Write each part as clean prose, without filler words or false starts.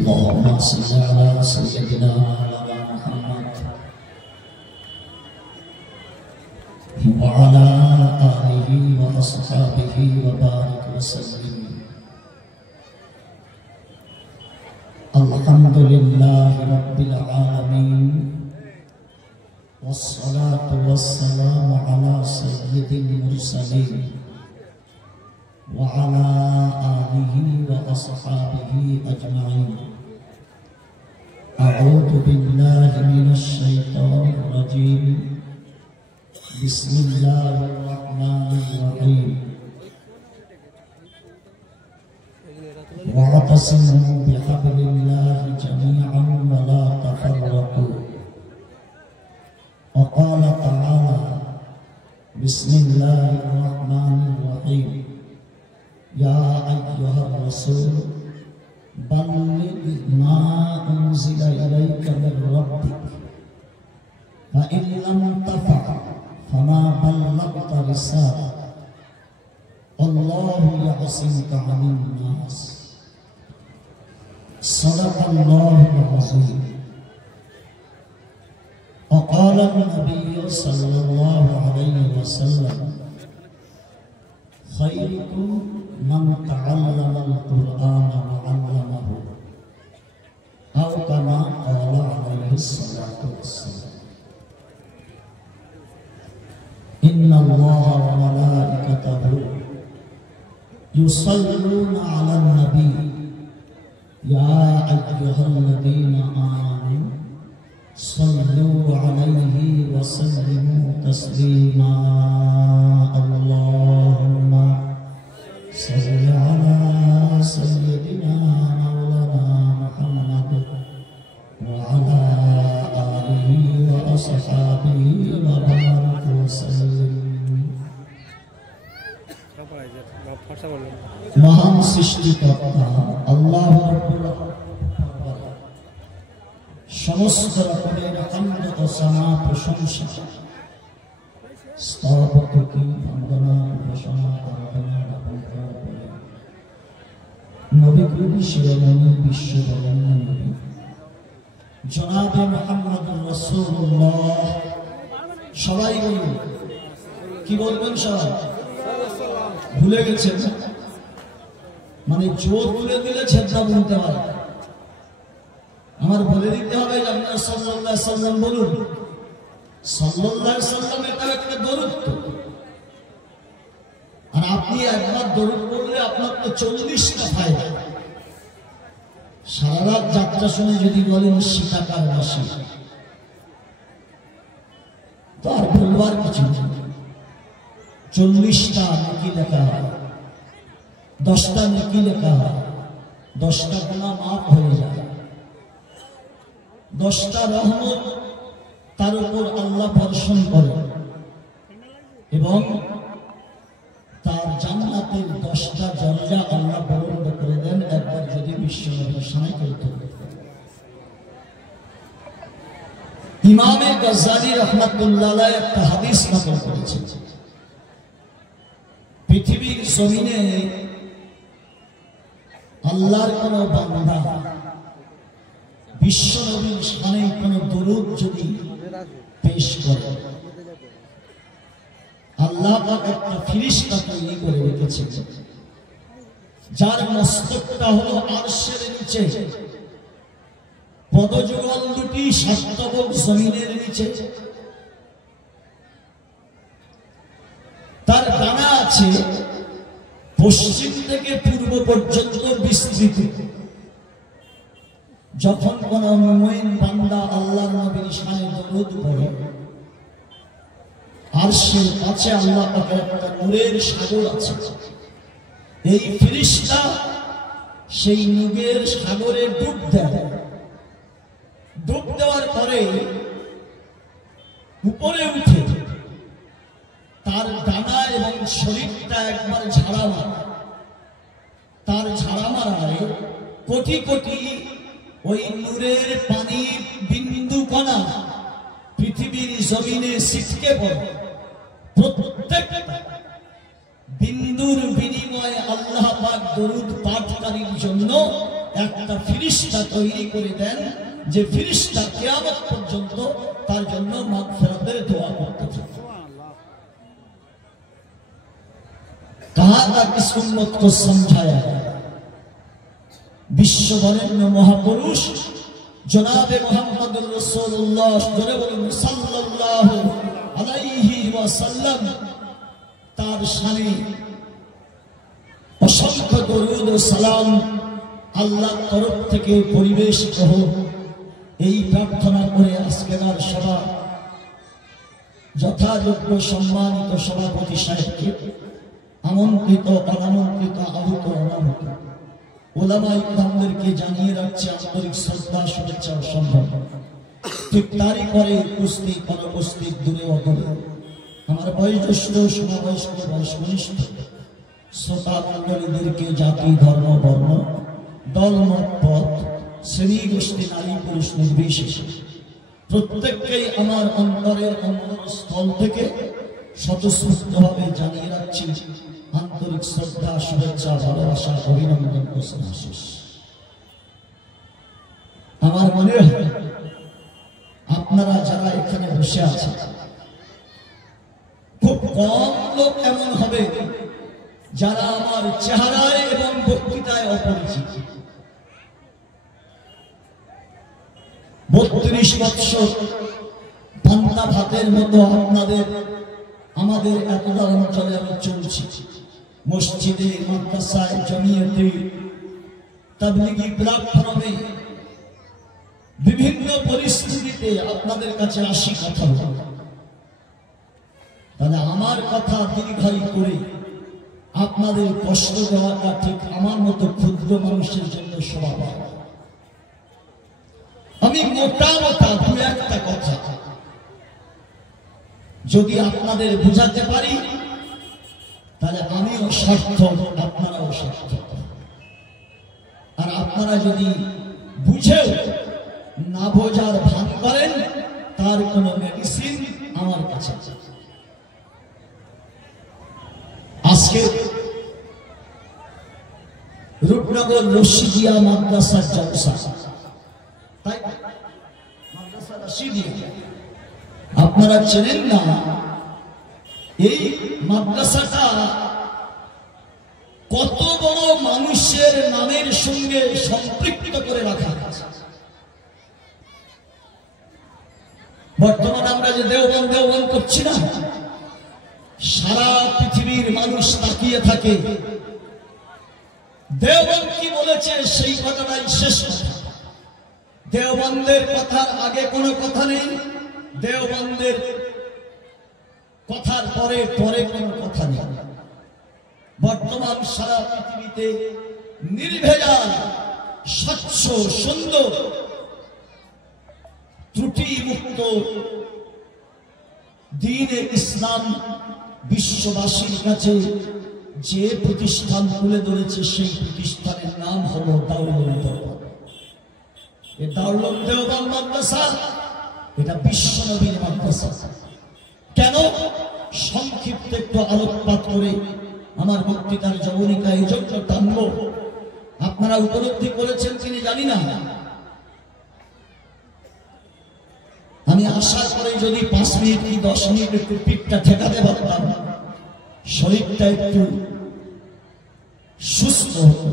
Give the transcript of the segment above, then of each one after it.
اللهم صل على سيدنا محمد وعلى آله وأصحابه وبارك وسلم. الحمد لله رب العالمين والصلاة والسلام على سيد المرسلين وعلى آله وأصحابه أجمعين. أعوذ بالله من الشيطان الرجيم. بسم الله الرحمن الرحيم. واعتصموا بحبل الله جميعا ولا تفرقوا. وقال تعالى: بسم الله الرحمن الرحيم. يا أيها الرسول بلغ ما أنزل إليك من ربك فإن لم تفعل فما بلغت رسالته والله يعصمك عن الناس. صدق الله العظيم. وقال النبي صلى الله عليه وسلم: خيركم من تعلم القرآن وعلمه أو كما قال عليه الصلاة والسلام. إن الله وملائكته يصلون على النبي يا أيها الذين آمنوا صلوا عليه وسلموا تسليما. اللهم صل على سيدنا مولانا محمد وعلى آله وأصحابه وبارك وسلم. মহান সৃষ্টিকর্তা আল্লাহ রাব্বুল আলামিন সমস্ত রকমের হামদ ও সানা প্রশংসা স্তবতুতি বন্দনা ঘোষণা আরাধনা জ্ঞাপন করে নবী কবি শিরোমণি বিশ্ববরেণ্য নবী জনাবে মুহাম্মদুর রাসূলুল্লাহ, সবাই বলুন, কি বলবেন? সবাই ভুলে গেছেন, মানে জোর তুলে দিলে ছেদা বলতে হয়। আমার বলে দিতে হবে যে আপনারা সাল্লাল্লাহু আলাইহি সাল্লাম বলুন। সাল্লাল্লাহু আলাইহি সাল্লাম এটা একটা দরুদ, আর আপনি একবার দরুদ পড়লে আপনার তো 40টা ফায়দা। সারা রাত যাত্রা শুনে যদি বলেন সীতাকার বাসী, তো আর বলবার কিছু নেই। 40টা নেকি লেখা হয়, 10টা নেকি লেখা হয়, 10টা গুনাহ মাফ হয়ে যায়, 10টা রহমত তার উপর আল্লাহ বর্ষণ করে এবং তার জান্নাতের 10টা দরজা আল্লাহ বন্ধ করে দেন একবার যদি বিশ্বনবীর সামনে করতে। ইমামে গাজ্জালি রাহমাতুল্লাহ আলাইহি একটা হাদিস নকল করেছেন। পৃথিবীর জমিনে আল্লাহর কোন বান্দা বিশ্বনবীর সামনে কোন দরুদ যদি পেশ করে, আল্লাহ পাক একটা ফেরেশতা তৈরি করে রেখেছেন, যার মস্তকটা হলো আরশের নিচে, পদযুগল দুটি সাতবক জমিনের নিচে, তার ডানা আছে পশ্চিম থেকে পূর্ব পর্যন্ত বিস্তৃত। যখন কোন মুমিন বান্দা আল্লাহর নবীর শানে দরুদ পড়ে, আরশের কাছে আল্লাহ পাকের একটা নূরের সাগর আছে। এই ফেরেশতা সেই নূরের সাগরে ডুব দেয়। ডুব দেওয়ার পরে উপরে উঠে তার ডানা এবং শরীরটা একবার ঝাড়া মারে। তার ঝাড়া মারায় কোটি কোটি ওই নূরের পানির বিন্দু কণা পৃথিবীর জমিনে ছিটকে পড়ে। প্রত্যেকটা বিন্দুর বিনিময়ে আল্লাহ পাক দরুদ পাঠকারীর জন্য একটা ফিরিস্তা তৈরি করে দেন, যে ফিরিস্তা কিয়ামত পর্যন্ত তার জন্য মাগফিরাতের দোয়া করতে থাকে। कहा था किस उम्मत को समझाया, विश्व बरेण्य महापुरुष जनाब मोहम्मद रसूलुल्लाह सल्लल्लाहु अलैहि वसल्लम तार शाने असंख्य दरूद व सलाम আল্লাহ তরফ থেকে পরিবেশিত হোক, এই প্রার্থনা করে আজকের সভা যথাযোগ্য সম্মানিত সভাপতি সাহেবকে, আমন্ত্রিত অনামন্ত্রিত আহত অনাহত ওলামা ইকরামদেরকে জানিয়ে রাখছে আন্তরিক শ্রদ্ধা শুভেচ্ছা ও সম্মান। ঠিক তারই পরে উপস্থিত অনুপস্থিত দূরে অদূরে আমার বয়োজ্যেষ্ঠ সমবয়স্ক বয়স্কনিষ্ঠ শ্রোতা মণ্ডলীদেরকে জাতি ধর্ম বর্ণ দলমত পথ শ্রেণী গোষ্ঠী নারী পুরুষ নির্বিশেষে প্রত্যেককেই আমার অন্তরের অন্তরস্থল থেকে স্বতঃস্ফূর্তভাবে জানিয়ে রাখছি আন্তরিক শ্রদ্ধা শুভেচ্ছা ভালোবাসা অভিনন্দন আশিস। আমার মনে হয় আপনারা যারা এখানে বসে আছেন খুব কম লোক এমন হবে যারা আমার চেহারায় এবং বক্তৃতায় অপরিচিত। 32 বৎসর পান্তা ভাতের মতো আমাদের এতটা অঞ্চলে আমি চলছি, মসজিদে মাদ্রাসায় জমিয়তে তাবলীগী প্ল্যাটফর্মে বিভিন্ন পরিস্থিতিতে আপনাদের কাছে আসি কথা বলতে। তাহলে আমার কথা দীর্ঘায়ী করে আপনাদের কষ্ট দেওয়াটা ঠিক আমার মতো ক্ষুদ্র মানুষের জন্য স্বভাব। আমি মোটা মোটা দু একটা কথা যদি আপনাদের বুঝাতে পারি তাহলে আমিও সার্থক, আপনারাও সার্থক। আর আপনারা যদি বুঝেও না বোঝার ভান করেন তার কোনো মেডিসিন আমার কাছে আছে। আজকে রূপনগর রশিদিয়া মাদ্রাসার জলসা, তাই মাদ্রাসা রশিদিয়া আপনারা চেনেন না? এই মাদ্রাসাটা কত বড় মানুষের নামের সঙ্গে সম্পৃক্ত করে রাখা আছে। বর্তমানে আমরা যে দেওবন্দ করছি না, সারা পৃথিবীর মানুষ তাকিয়ে থাকে দেওবন্দ কি বলেছে সেই কথাটাই শেষ কথা। দেওবন্দের কথার আগে কোনো কথা নেই, দেওবন্দের কথার পরে পরে কোনো কথা নেই। বর্তমান সারা পৃথিবীতে নির্ভেজাল স্বচ্ছ সুন্দর ত্রুটি মুক্ত দ্বীনে ইসলাম বিশ্ববাসীর কাছে যে প্রতিষ্ঠান তুলে ধরেছে সেই প্রতিষ্ঠানের নাম হলো দারুল দেওবন্দ। এই দারুল দেওবন্দ মাদ্রাসা এটা বিশ্বনবীর মাদ্রাসা। কেন? সংক্ষিপ্ত একটু আলোকপাত করে আমার বক্তৃতার যবনিকা এই জন্য টানব, আপনারা উপলব্ধি করেছেন কিনা জানি না। আমি আশা করি যদি 5 মিনিট কি 10 মিনিট একটু পিঠটা ঠেকাতে পারতাম, শরীরটা একটু সুস্থ হতো।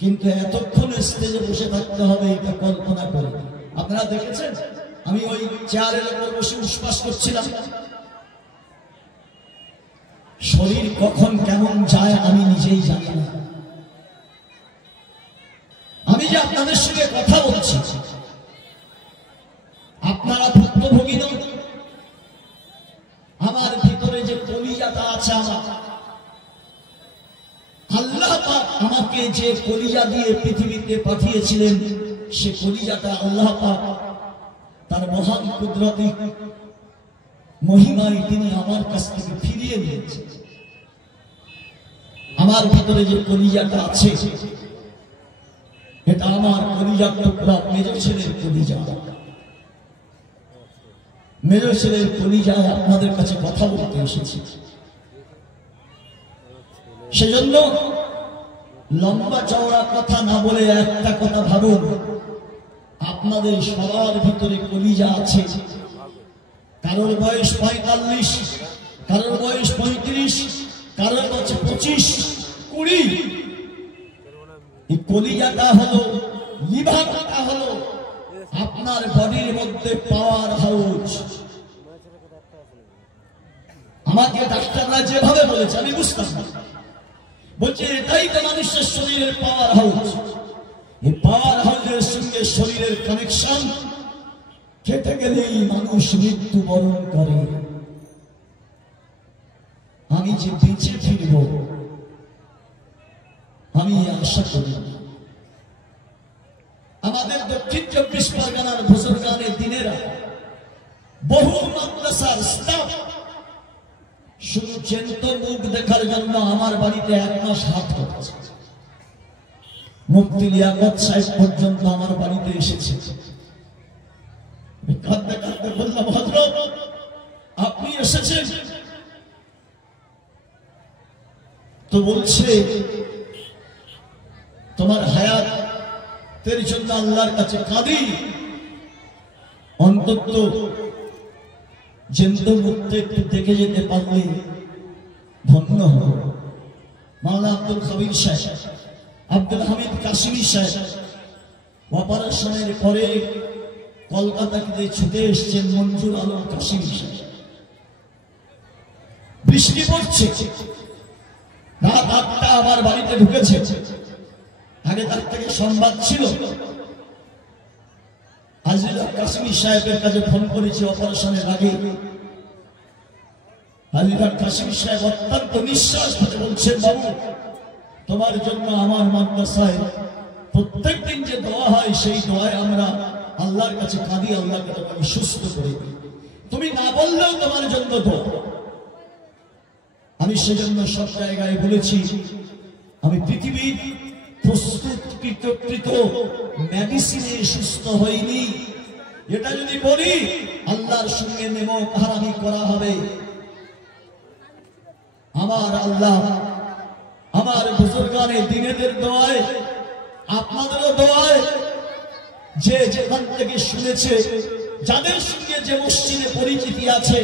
কিন্তু এতক্ষণ স্টেজে বসে থাকতে হবে এটা কল্পনা করে। আপনারা দেখেছেন আমি ওই চেয়ারের উপর বসে উসপাস করছিলাম, শরীর কখন কেমন যায় আমি নিজেই জানি না। আমি যে আপনাদের সঙ্গে কথা বলছি আপনারা ভুক্তভোগী নন। আমার ভিতরে যে কলিজাটা আছে, আমার আল্লাহ পাক আমাকে যে কলিজা দিয়ে পৃথিবীতে পাঠিয়েছিলেন সে কলিজাটা আল্লাহ পাক তার মহান কুদরতি মহিমায় তিনি আমার কাছ থেকে ফিরিয়ে নিয়েছেন। আমার ভিতরে যে কলিজাটা আছে এটা আমার কলিজার টুকরা মেজর ছেলের কলিজা। মেজর ছেলের কলিজায় আপনাদের কাছে কথা বলতে এসেছি। সেজন্য লম্বা চওড়া কথা না বলে একটা কথা ভাবুন, আপনাদের সবার ভিতরে কলিজা আছে। কারোর বয়স 45, কারোর বয়স 35, কারোর বয়স 25, 20। এই কলিজাটা হলো, লিভারটা হলো আপনার বডির মধ্যে পাওয়ার হাউস। আমাকে ডাক্তাররা যেভাবে বলেছে আমি বুঝতাম না, বলছে এটাই তো মানুষের শরীরের পাওয়ার হাউস। এই পাওয়ার হাউসের সঙ্গে শরীরের কানেকশন কেটে গেলেই মানুষ মৃত্যুবরণ করে। আমি যে বেঁচে ফিরব আমি আশা করি না। আমাদের দক্ষিণ 24 পরগনার বুজুর্গানের দিনেরা বহু মাদ্রাসার স্টাফ শুধু জ্যান্ত মুখ দেখার জন্য আমার বাড়িতে 1 মাস হাত করেছে। মুফতি লিয়াকত সাহেব পর্যন্ত আমার বাড়িতে এসেছে। কাঁদতে কাঁদতে বললাম, হযরত আপনি এসেছেন? তো বলছে তোমার হায়াতের জন্য আল্লাহর কাছে কাঁদি, অন্তত জ্যান্ত মুক্তি একটু দেখে যেতে পারলে ধন্য হব। মাওলানা আব্দুল খবির সাহেব, আব্দুল হামিদ কাশিমি সাহেব অপারেশনের পরে কলকাতা থেকে ছুটে এসছেন মঞ্জুর আলম কাশিমি সাহেব। বৃষ্টি পড়ছে, রাত 8টা আমার বাড়িতে ঢুকেছে। আগে তার থেকে সংবাদ ছিল। আজিজুল কাশিমি সাহেবের কাছে ফোন করেছি অপারেশনের আগে। আজিজুল কাশিমি সাহেব অত্যন্ত নিঃশ্বাস ফেলে বলছেন, বাবু তোমার জন্য আমার মাদ্রাসায় প্রত্যেকদিন যে দোয়া হয় সেই দোয়ায় আমরা আল্লাহর কাছে কাঁদি, আল্লাহকে তোমাকে সুস্থ করে দিই। তুমি না বললেও তোমার জন্য দোয়া। আমি সেজন্য সব জায়গায় বলেছি, আমি পৃথিবীর প্রস্তুতকৃত মেডিসিনে সুস্থ হইনি। এটা যদি বলি আল্লাহর সঙ্গে নেমক হারামি করা হবে। আমার আল্লাহ আমার বুজুর্গানে দিনেদের দোয়ায়, আপনাদেরও দোয়ায়, যে যেখান থেকে শুনেছে, যাদের সঙ্গে যে মসজিদে পরিচিতি আছে,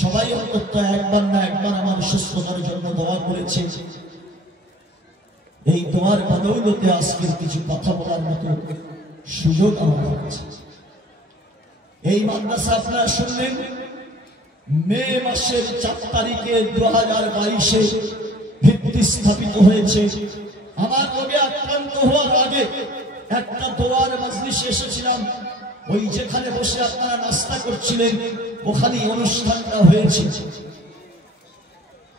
সবাই অন্তত একবার না একবার আমার সুস্থতার জন্য দোয়া করেছে। এই দোয়ার বদৌলতে আজকের কিছু কথা বলার মতো সুযোগ আমার হচ্ছে। এই মাদ্রাসা আপনারা শুনলেন মে মাসের 4 তারিখে 2022-এ ভিত্তি স্থাপিত হয়েছে। আমার রোগে আক্রান্ত হওয়ার আগে একটা দোয়ার মজলিসে এসেছিলাম। ওই যেখানে বসে আপনারা নাস্তা করছিলেন ওখানেই অনুষ্ঠানটা হয়েছে।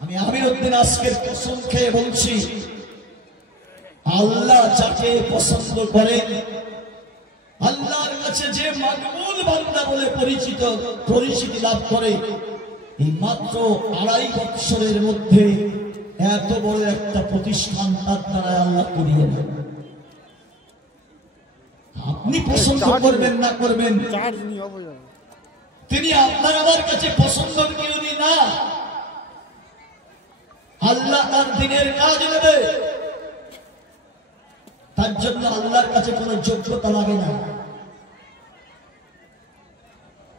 আমি আমিরউদ্দিন আজকের কসম খেয়ে বলছি, আল্লাহ যাকে পছন্দ করেন, আল্লাহর কাছে যে মাকবুল বান্দা বলে পরিচিতি লাভ করে, এই মাত্র 2.5 বছরের মধ্যে এত বড় একটা প্রতিষ্ঠান তার দ্বারা আল্লাহ করিয়ে দেন। আপনি পছন্দ করবেন না করবেন, তিনি আপনার আমার কাছে পছন্দের কেউ না। আল্লাহ তার দিনের কাজ নেবে, তার জন্য আল্লাহর কাছে কোনো যোগ্যতা লাগে না।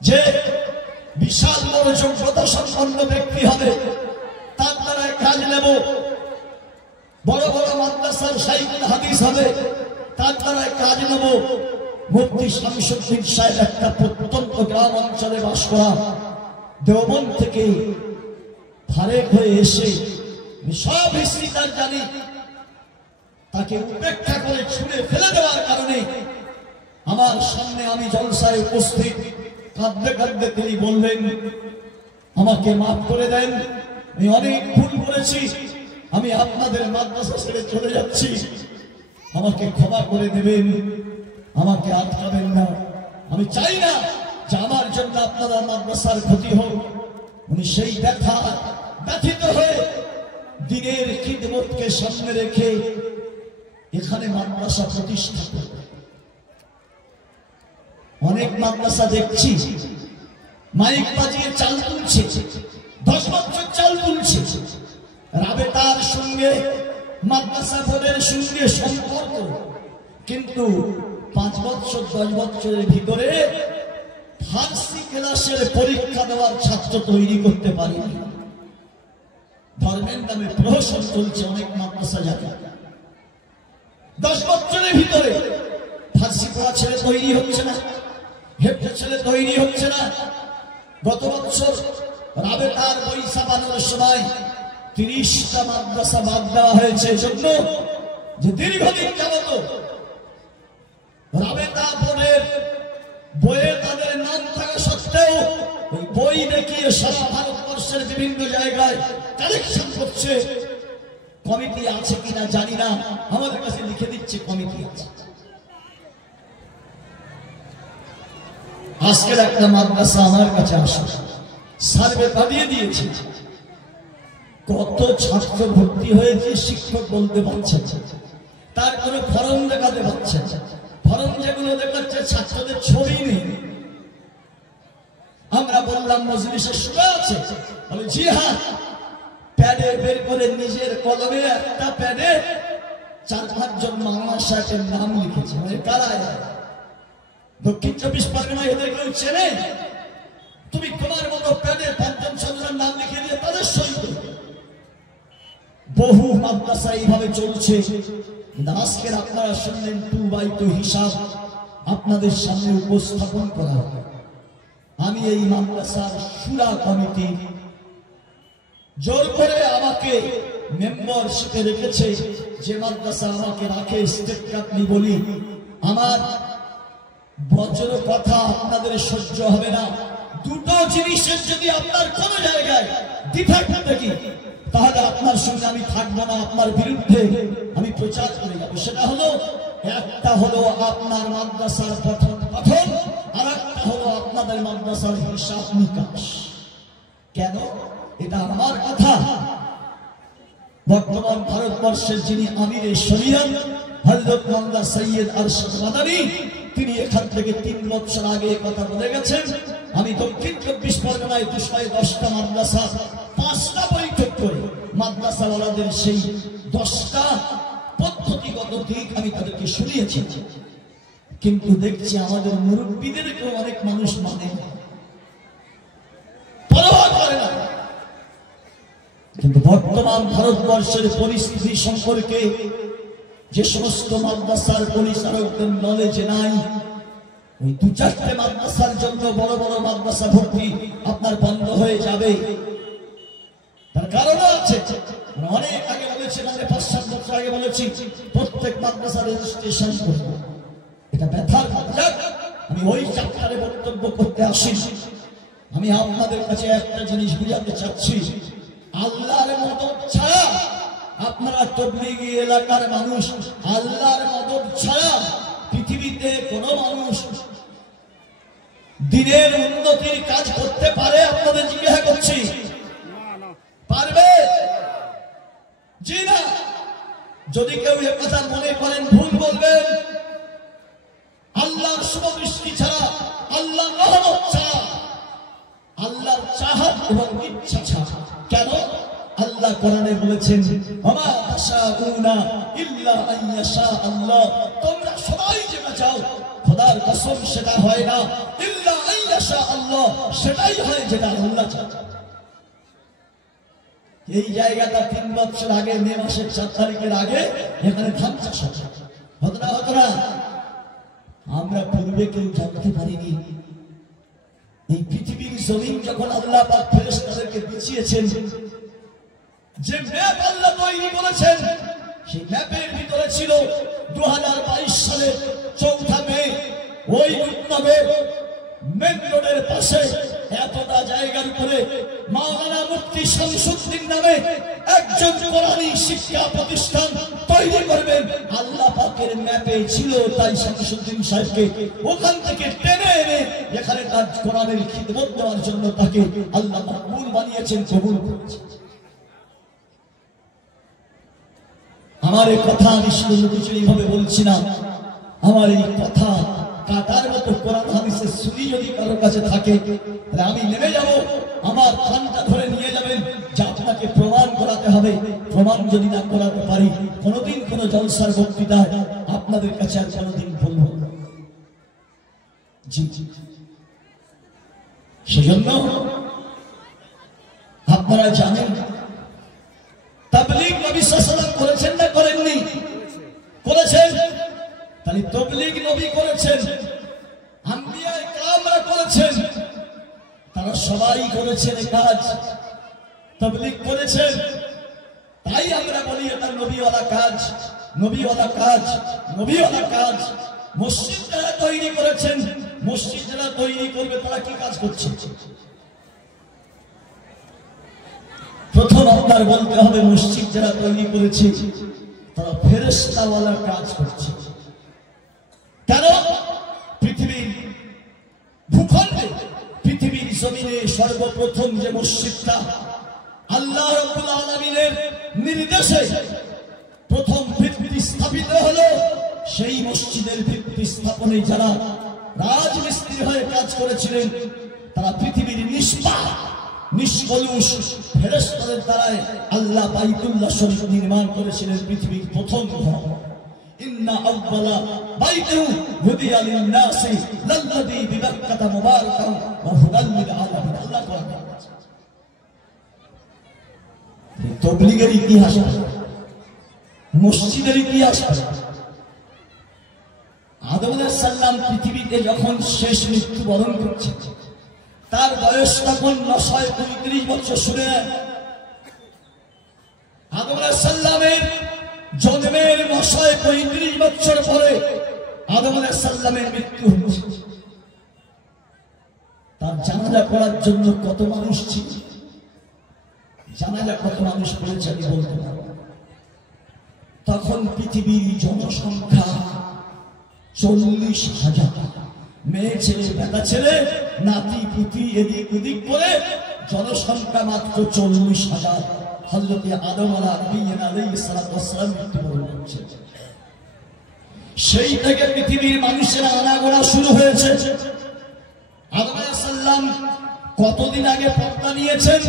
যে বিশাল বড় যোগ্যতা সম্পন্ন ব্যক্তি হবে তার দ্বারা কাজ নেব, বড় বড় মাদ্রাসার শাইখুল হাদিস হবে তার দ্বারা কাজ নেব। মুফতি শামসুদ্দিন সাহেব একটা প্রত্যন্ত গ্রাম অঞ্চলে বাস করা, দেওবন্দ থেকে ফারেক হয়ে এসে সব হিস্ট্রি তার জানি, তাকে উপেক্ষা করে ছুঁড়ে ফেলে দেওয়ার কারণে আমার সামনে আমি জলসায় উপস্থিত। কাঁদতে কাঁদতে তিনি বললেন, আমাকে মাফ করে দেন, আমি অনেক ভুল করেছি, আমি আপনাদের মাদ্রাসা ছেড়ে চলে যাচ্ছি, আমাকে ক্ষমা করে দেবেন, আমাকে আটকাবেন না। আমি চাই না যে আমার জন্য আপনারা মাদ্রাসার ক্ষতি হোক। উনি সেই ব্যথিত হয়ে দিনের খিদমতকে সামনে রেখে এখানে মাদ্রাসা প্রতিষ্ঠা করে। অনেক মাদ্রাসা দেখছি মাইক বাজিয়ে চাল তুলছে, 10 বছর চাল তুলছে, রাবেতার সঙ্গে মাদ্রাসা বোর্ডের সঙ্গে সম্পর্ক, কিন্তু 5 বছর 10 বছরের ভিতরে ফার্সি ক্লাসের পরীক্ষা দেওয়ার ছাত্র তৈরি করতে পারেনি। ধর্মের নামে প্রহসন চলছে অনেক মাদ্রাসা জায়গায়। 10 বছরের ভিতরে ফার্সি পড়া ছেলে তৈরি হচ্ছে না, হেফজ ছেলে তৈরি হচ্ছে না। গত বছর রাবেতার বই ছাপানোর সময় 30টা মাদ্রাসা বাদ দেওয়া হয়েছে, এজন্য যে দীর্ঘদিন যাবত রাবেতা বোর্ডের বইয়ে তাদের নাম থাকা সত্ত্বেও ওই বই দেখিয়ে সারা ভারতবর্ষের বিভিন্ন জায়গায় কালেকশন করছে। কমিটি আছে কিনা জানি না, আমাদের কাছে লিখে দিচ্ছে কমিটি আছে। আজকের একটা মাদ্রাসা আমার কাছে আসে, সার্ভে পাঠিয়ে দিয়েছে, কত ছাত্র ভর্তি হয়েছে শিক্ষক বলতে পারছে, তার কোনো ফরম দেখাতে পারছে, ফরম যেগুলো দেখাচ্ছে ছাত্রদের ছবি নেই। আমরা বললাম মজলিসে শুরু আছে, বলে জি হ্যাঁ, প্যাডে বের করে নিজের কলমে একটা প্যাডে 4-5 জন মামা সাহেবের নাম লিখেছে। কারা? দক্ষিণ 24 পরগনায় এদের কেউ চেনে? তুমি তোমার মতো প্যাডে 5 জন 6 জনের নাম লিখে দিয়ে তাদের সই করবে। বহু মাদ্রাসা এইভাবে চলছে। আজকের আপনারা শুনলেন 2/2 হিসাব আপনাদের সামনে উপস্থাপন করা হবে। আমি এই মাদ্রাসার শুরা কমিটি জোর করে আমাকে মেম্বারশিপে রেখেছে, যে মাদ্রাসা আমাকে রাখে স্টেট কাপনি বলি। আমার বজ্র কথা আপনাদের সহ্য হবে না। দুটো জিনিসের যদি আপনার কোন জায়গায় ডিফেক্ট দেখি, তাহলে আপনার সঙ্গে আমি থাকবো না, আপনার বিরুদ্ধে আমি প্রচার করে যাবো। সেটা হলো, একটা হলো আপনার মাদ্রাসার পঠন পাঠন, আর একটা হলো আপনাদের মাদ্রাসার হিসাব নিকাশ। কেন? এটা আমার কথা। বর্তমান ভারতবর্ষের যিনি আমিরে শরিয়ত হযরত মাওলানা সৈয়দ আরশাদ মাদানী, তিনি এখান থেকে 3 বছর আগে কথা বলে গেছেন। আমি দক্ষিণ 24 পরগনায় 210টা মাদ্রাসা 5টা বৈঠক করে মাদ্রাসাওয়ালাদের সেই 10টা পদ্ধতিগত দিক আমি তাদেরকে শুনিয়েছি। কিন্তু দেখছি আমাদের মুরব্বীদেরকেও অনেক মানুষ মানে না, পরোয়া করে না। কিন্তু বর্তমান ভারতবর্ষের পরিস্থিতি সম্পর্কে যে সমস্ত মাদ্রাসার পরিচালকদের নলেজ নাই, ওই 2-4টে মাদ্রাসার জন্য বড় বড় মাদ্রাসা ভর্তি আপনার বন্ধ হয়ে যাবে। তার কারণও আছে। অনেক আগে বলেছি, 5-7 বছর আগে বলেছি, প্রত্যেক মাদ্রাসা রেজিস্ট্রেশন করব। এটা ব্যথার কথা। আমি ওই চ্যাপ্টারে বক্তব্য করতে আসি। আমি আপনাদের কাছে একটা জিনিস বুঝাতে চাচ্ছি, আল্লাহর মদদ ছাড়া আপনারা তবলিগি এলাকার মানুষ, আল্লাহর মদদ ছাড়া পৃথিবীতে কোন মানুষ দিনের উন্নতির কাজ করতে পারে? আপনাদের জিজ্ঞাসা করছি, পারবে? জি না। যদি কেউ এ কথা মনে করেন ভুল বলবেন। আল্লাহর শুভদৃষ্টি ছাড়া, আল্লাহর রহমত ছাড়া, আল্লাহর চাহত এবং ইচ্ছা ছাড়া। কেন? আল্লাহ কোরআনে বলেছেন, ওমা তাশাউনা ইল্লা আন ইয়াশা আল্লাহ, তোমরা সবাই যেটা চাও খোদার কসম সেটা হয় না, ইল্লা আন ইয়াশা আল্লাহ, সেটাই হয় যেটা আল্লাহ চান। এই জায়গাটা 3 বছর আগে, মে মাসের 4 তারিখের আগে এখানে ধান চাষ হতো না। আমরা পূর্বে কেউ জানতে পারিনি। এই পৃথিবীর জমিন যখন আল্লাহ পাক ফেরেশতাদেরকে বিছিয়েছেন, যে ম্যাপ আল্লাহ তৈরি করেছেন, সেই ম্যাপের ভিতরে ছিল 2022 সালের 4 মে ওই রূপনগর মেন রোডের পাশে এতটা জায়গার উপরে মাওলানা মুফতি শামসুদ্দিন নামে একজন কোরআনী শিক্ষা প্রতিষ্ঠান তৈরি করবেন। আল্লাহ পাকের ম্যাপে ছিল, তাই শামসুদ্দিন সাহেবকে ওখান থেকে টেনে এনে এখানে তার কোরআনের খিদমত দেওয়ার জন্য তাকে আল্লাহ মাকবুল বানিয়েছেন, কবুল করেছেন। আমার এই কথা আমি শুধু কিছু এইভাবে বলছি না, আমার এই কথা কাটার মতো কোরআন হাদিসের সুরি যদি কারোর কাছে থাকে, তাহলে আমি নেমে যাব, আমার কানটা ধরে নিয়ে যাবেন, যে আপনাকে প্রমাণ করাতে হবে। প্রমাণ যদি না করাতে পারি, কোনোদিন কোনো জলসার বক্তৃতায় আপনাদের কাছে আর কোনোদিন বলবো না। জি, সেজন্য আপনারা জানেন তাবলীগ নবী সাল্লাল্লাহু আলাইহি ওয়াসাল্লাম করেছেন না করেননি? করেছেন। তাহলে তাবলীগ নবী করেছেন, আম্বিয়ায়ে কেরামরা করেছেন, তারা সবাই করেছেন কাজ, তাবলীগ করেছেন। তাই আমরা বলি এটা নবীওয়ালা কাজ, নবীওয়ালা কাজ, নবীওয়ালা কাজ। মসজিদ যারা তৈরি করেছেন, মসজিদ যারা তৈরি করবে তারা কি কাজ করছে? প্রথম আপনার বলতে হবে মসজিদ যারা তৈরি করেছে তারা ফেরেশতাওয়ালা কাজ করছে। কেন? পৃথিবীর ভূখণ্ডে, পৃথিবীর জমিনে সর্বপ্রথম যে মসজিদটা আল্লাহ রাব্বুল আলামিনের নির্দেশে প্রথম ভিত্তি স্থাপিত হলো, সেই মসজিদের ভিত্তি স্থাপনে যারা রাজমিস্ত্রি হয়ে কাজ করেছিলেন তারা পৃথিবীর নিষ্পাপ নিষ্কলুষ ফেরেশতাদের দ্বারাই আল্লাহ বাইতুল্লাহ শরীফ নির্মাণ করেছিলেন, পৃথিবীর প্রথম ঘর। ইন্না আউয়ালা বাইতিন উদিয়া লিন-নাসি লাল্লাযী বিবাক্কাতা মুবারাকান ওয়া হুদাল লিল আলামিন। আল্লাহ কোরআন বলেছে। তাবলীগের ইতিহাস, মসজিদের ইতিহাস। আদম আলাইহিস সালাম পৃথিবীতে যখন শেষ মৃত্যুবরণ করছেন, তার বয়স তখন 935 বছর। শুনে আদম আলাইহিস সালামের জন্মের 935 বছর পরে আদম আলাইহিস সালামের মৃত্যু হচ্ছে। তার জানাজা করার জন্য কত মানুষ ছিল? জানাজা কত মানুষ পড়েছে আমি বলতে পারবো। তখন পৃথিবীর জনসংখ্যা 40,000। মেয়ে ছেলে, বেটা ছেলে, নাতি পুতি এদিক ওদিক করে জনসংখ্যা মাত্র 40,000। হযরত আদম আলাইহিস সালাম মৃত্যুবরণ করছেন। সেই থেকে পৃথিবীর মানুষের আনাগোনা শুরু হয়েছে। আদম আলাইহিস সালাম কতদিন আগে পর্দা নিয়েছেন?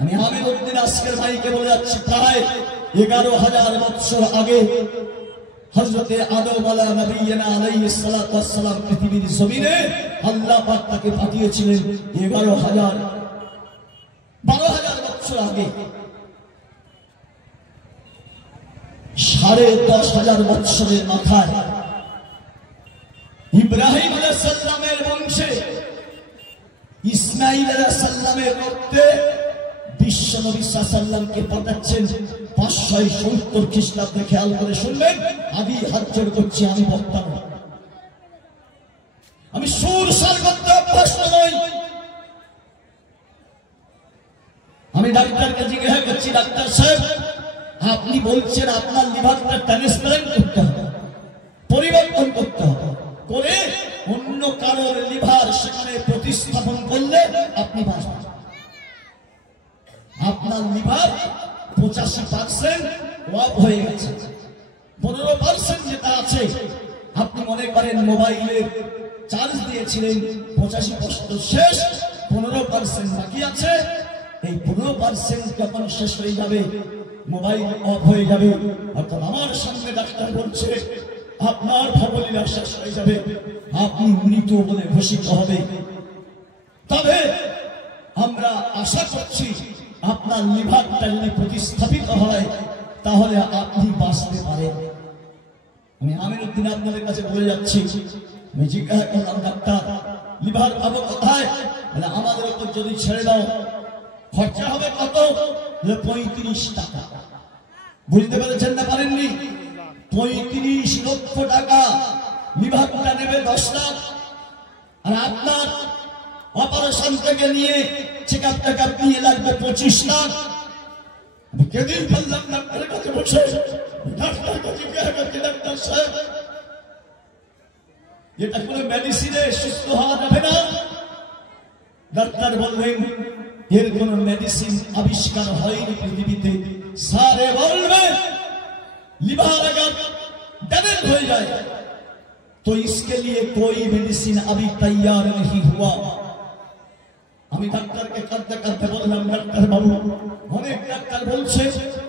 আমি আমির উদ্দিন আজকের ভাইকে বলে যাচ্ছি, প্রায় 11,000 বছর আগে হযরতে আদম আলাইহিস সালাম পৃথিবীর জমিনে আল্লাহ পাক তাকে পাঠিয়েছিলেন 12,000 বছর আগে। 10,500 বছরের মাথায় ইব্রাহিম আলাইহিস সালামের বংশে ইসমাঈল আলাইহিস সালামের রক্তে বিশ্ব নবী সাল্লাল্লাহু আলাইহি সাল্লামকে পাঠাচ্ছেন 570 খ্রিস্টাব্দে। খেয়াল করে শুনবেন, আমি হাত জোড় করছি, আমি বক্তা নই, আমি সুর সার করতে অভ্যস্ত নই। আমি ডাক্তারকে জিজ্ঞাসা করছি, ডাক্তার সাহেব আপনি বলছেন আপনার লিভারটা ট্রান্সপ্লান্ট করতে হবে, পরিবর্তন করতে হবে, করে অন্য কারোর লিভার সেখানে প্রতিস্থাপন করলে আপনি বাঁচবেন। আপনার লিভার 85% ওয়াপ হয়ে গেছে, 15% যেটা আছে, আপনি মনে করেন মোবাইলের চার্জ দিয়েছিলেন 85% শেষ, 15% বাকি আছে। এই 15% যখন শেষ হয়ে যাবে, মোবাইল অফ হয়ে যাবে, অর্থাৎ আমার সামনে ডাক্তার বলছে আপনার খবরীরা শেষ হয়ে যাবে, আপনি মৃত বলে ঘোষিত হবে। তবে আমরা আশা করছি আপনার লিভারটা যদি প্রতিস্থাপিত হয় তাহলে আপনি বাঁচতে পারেন। আমি আমির উদ্দিন আপনাদের কাছে বলে যাচ্ছি, আমি জিজ্ঞাসা করলাম ডাক্তার লিভার পাবো কোথায়? বলে আমাদের ওপর যদি ছেড়ে দাও খরচা হবে কত? 35 টাকা। বুঝতে পেরেছেন না পারেননি? 35 লক্ষ টাকা। লিভারটা নেবে 10 লাখ, আর আপনার অপারেশন থেকে নিয়ে চেক আপ টেক আপ নিয়ে লাগবে 25 লাখ। কেদিন বললাম ডাক্তারের কাছে বসে, ডাক্তারকে জিজ্ঞাসা করছি, ডাক্তার সাহেব এটা কোনো মেডিসিনে সুস্থ হওয়া যাবে না? ডাক্তার বললেন এর কোন মেডিসিন আবিষ্কার হয়নি পৃথিবীতে। সারে বলবে लिवर अगर डैमेज हो जाए तो इसके लिए कोई मेडिसिन अभी तैयार नहीं हुआ। আমি ডাক্তারকে কাঁদতে কাঁদতে বললাম, ডাক্তার বাবু, অনেক ডাক্তার বলছে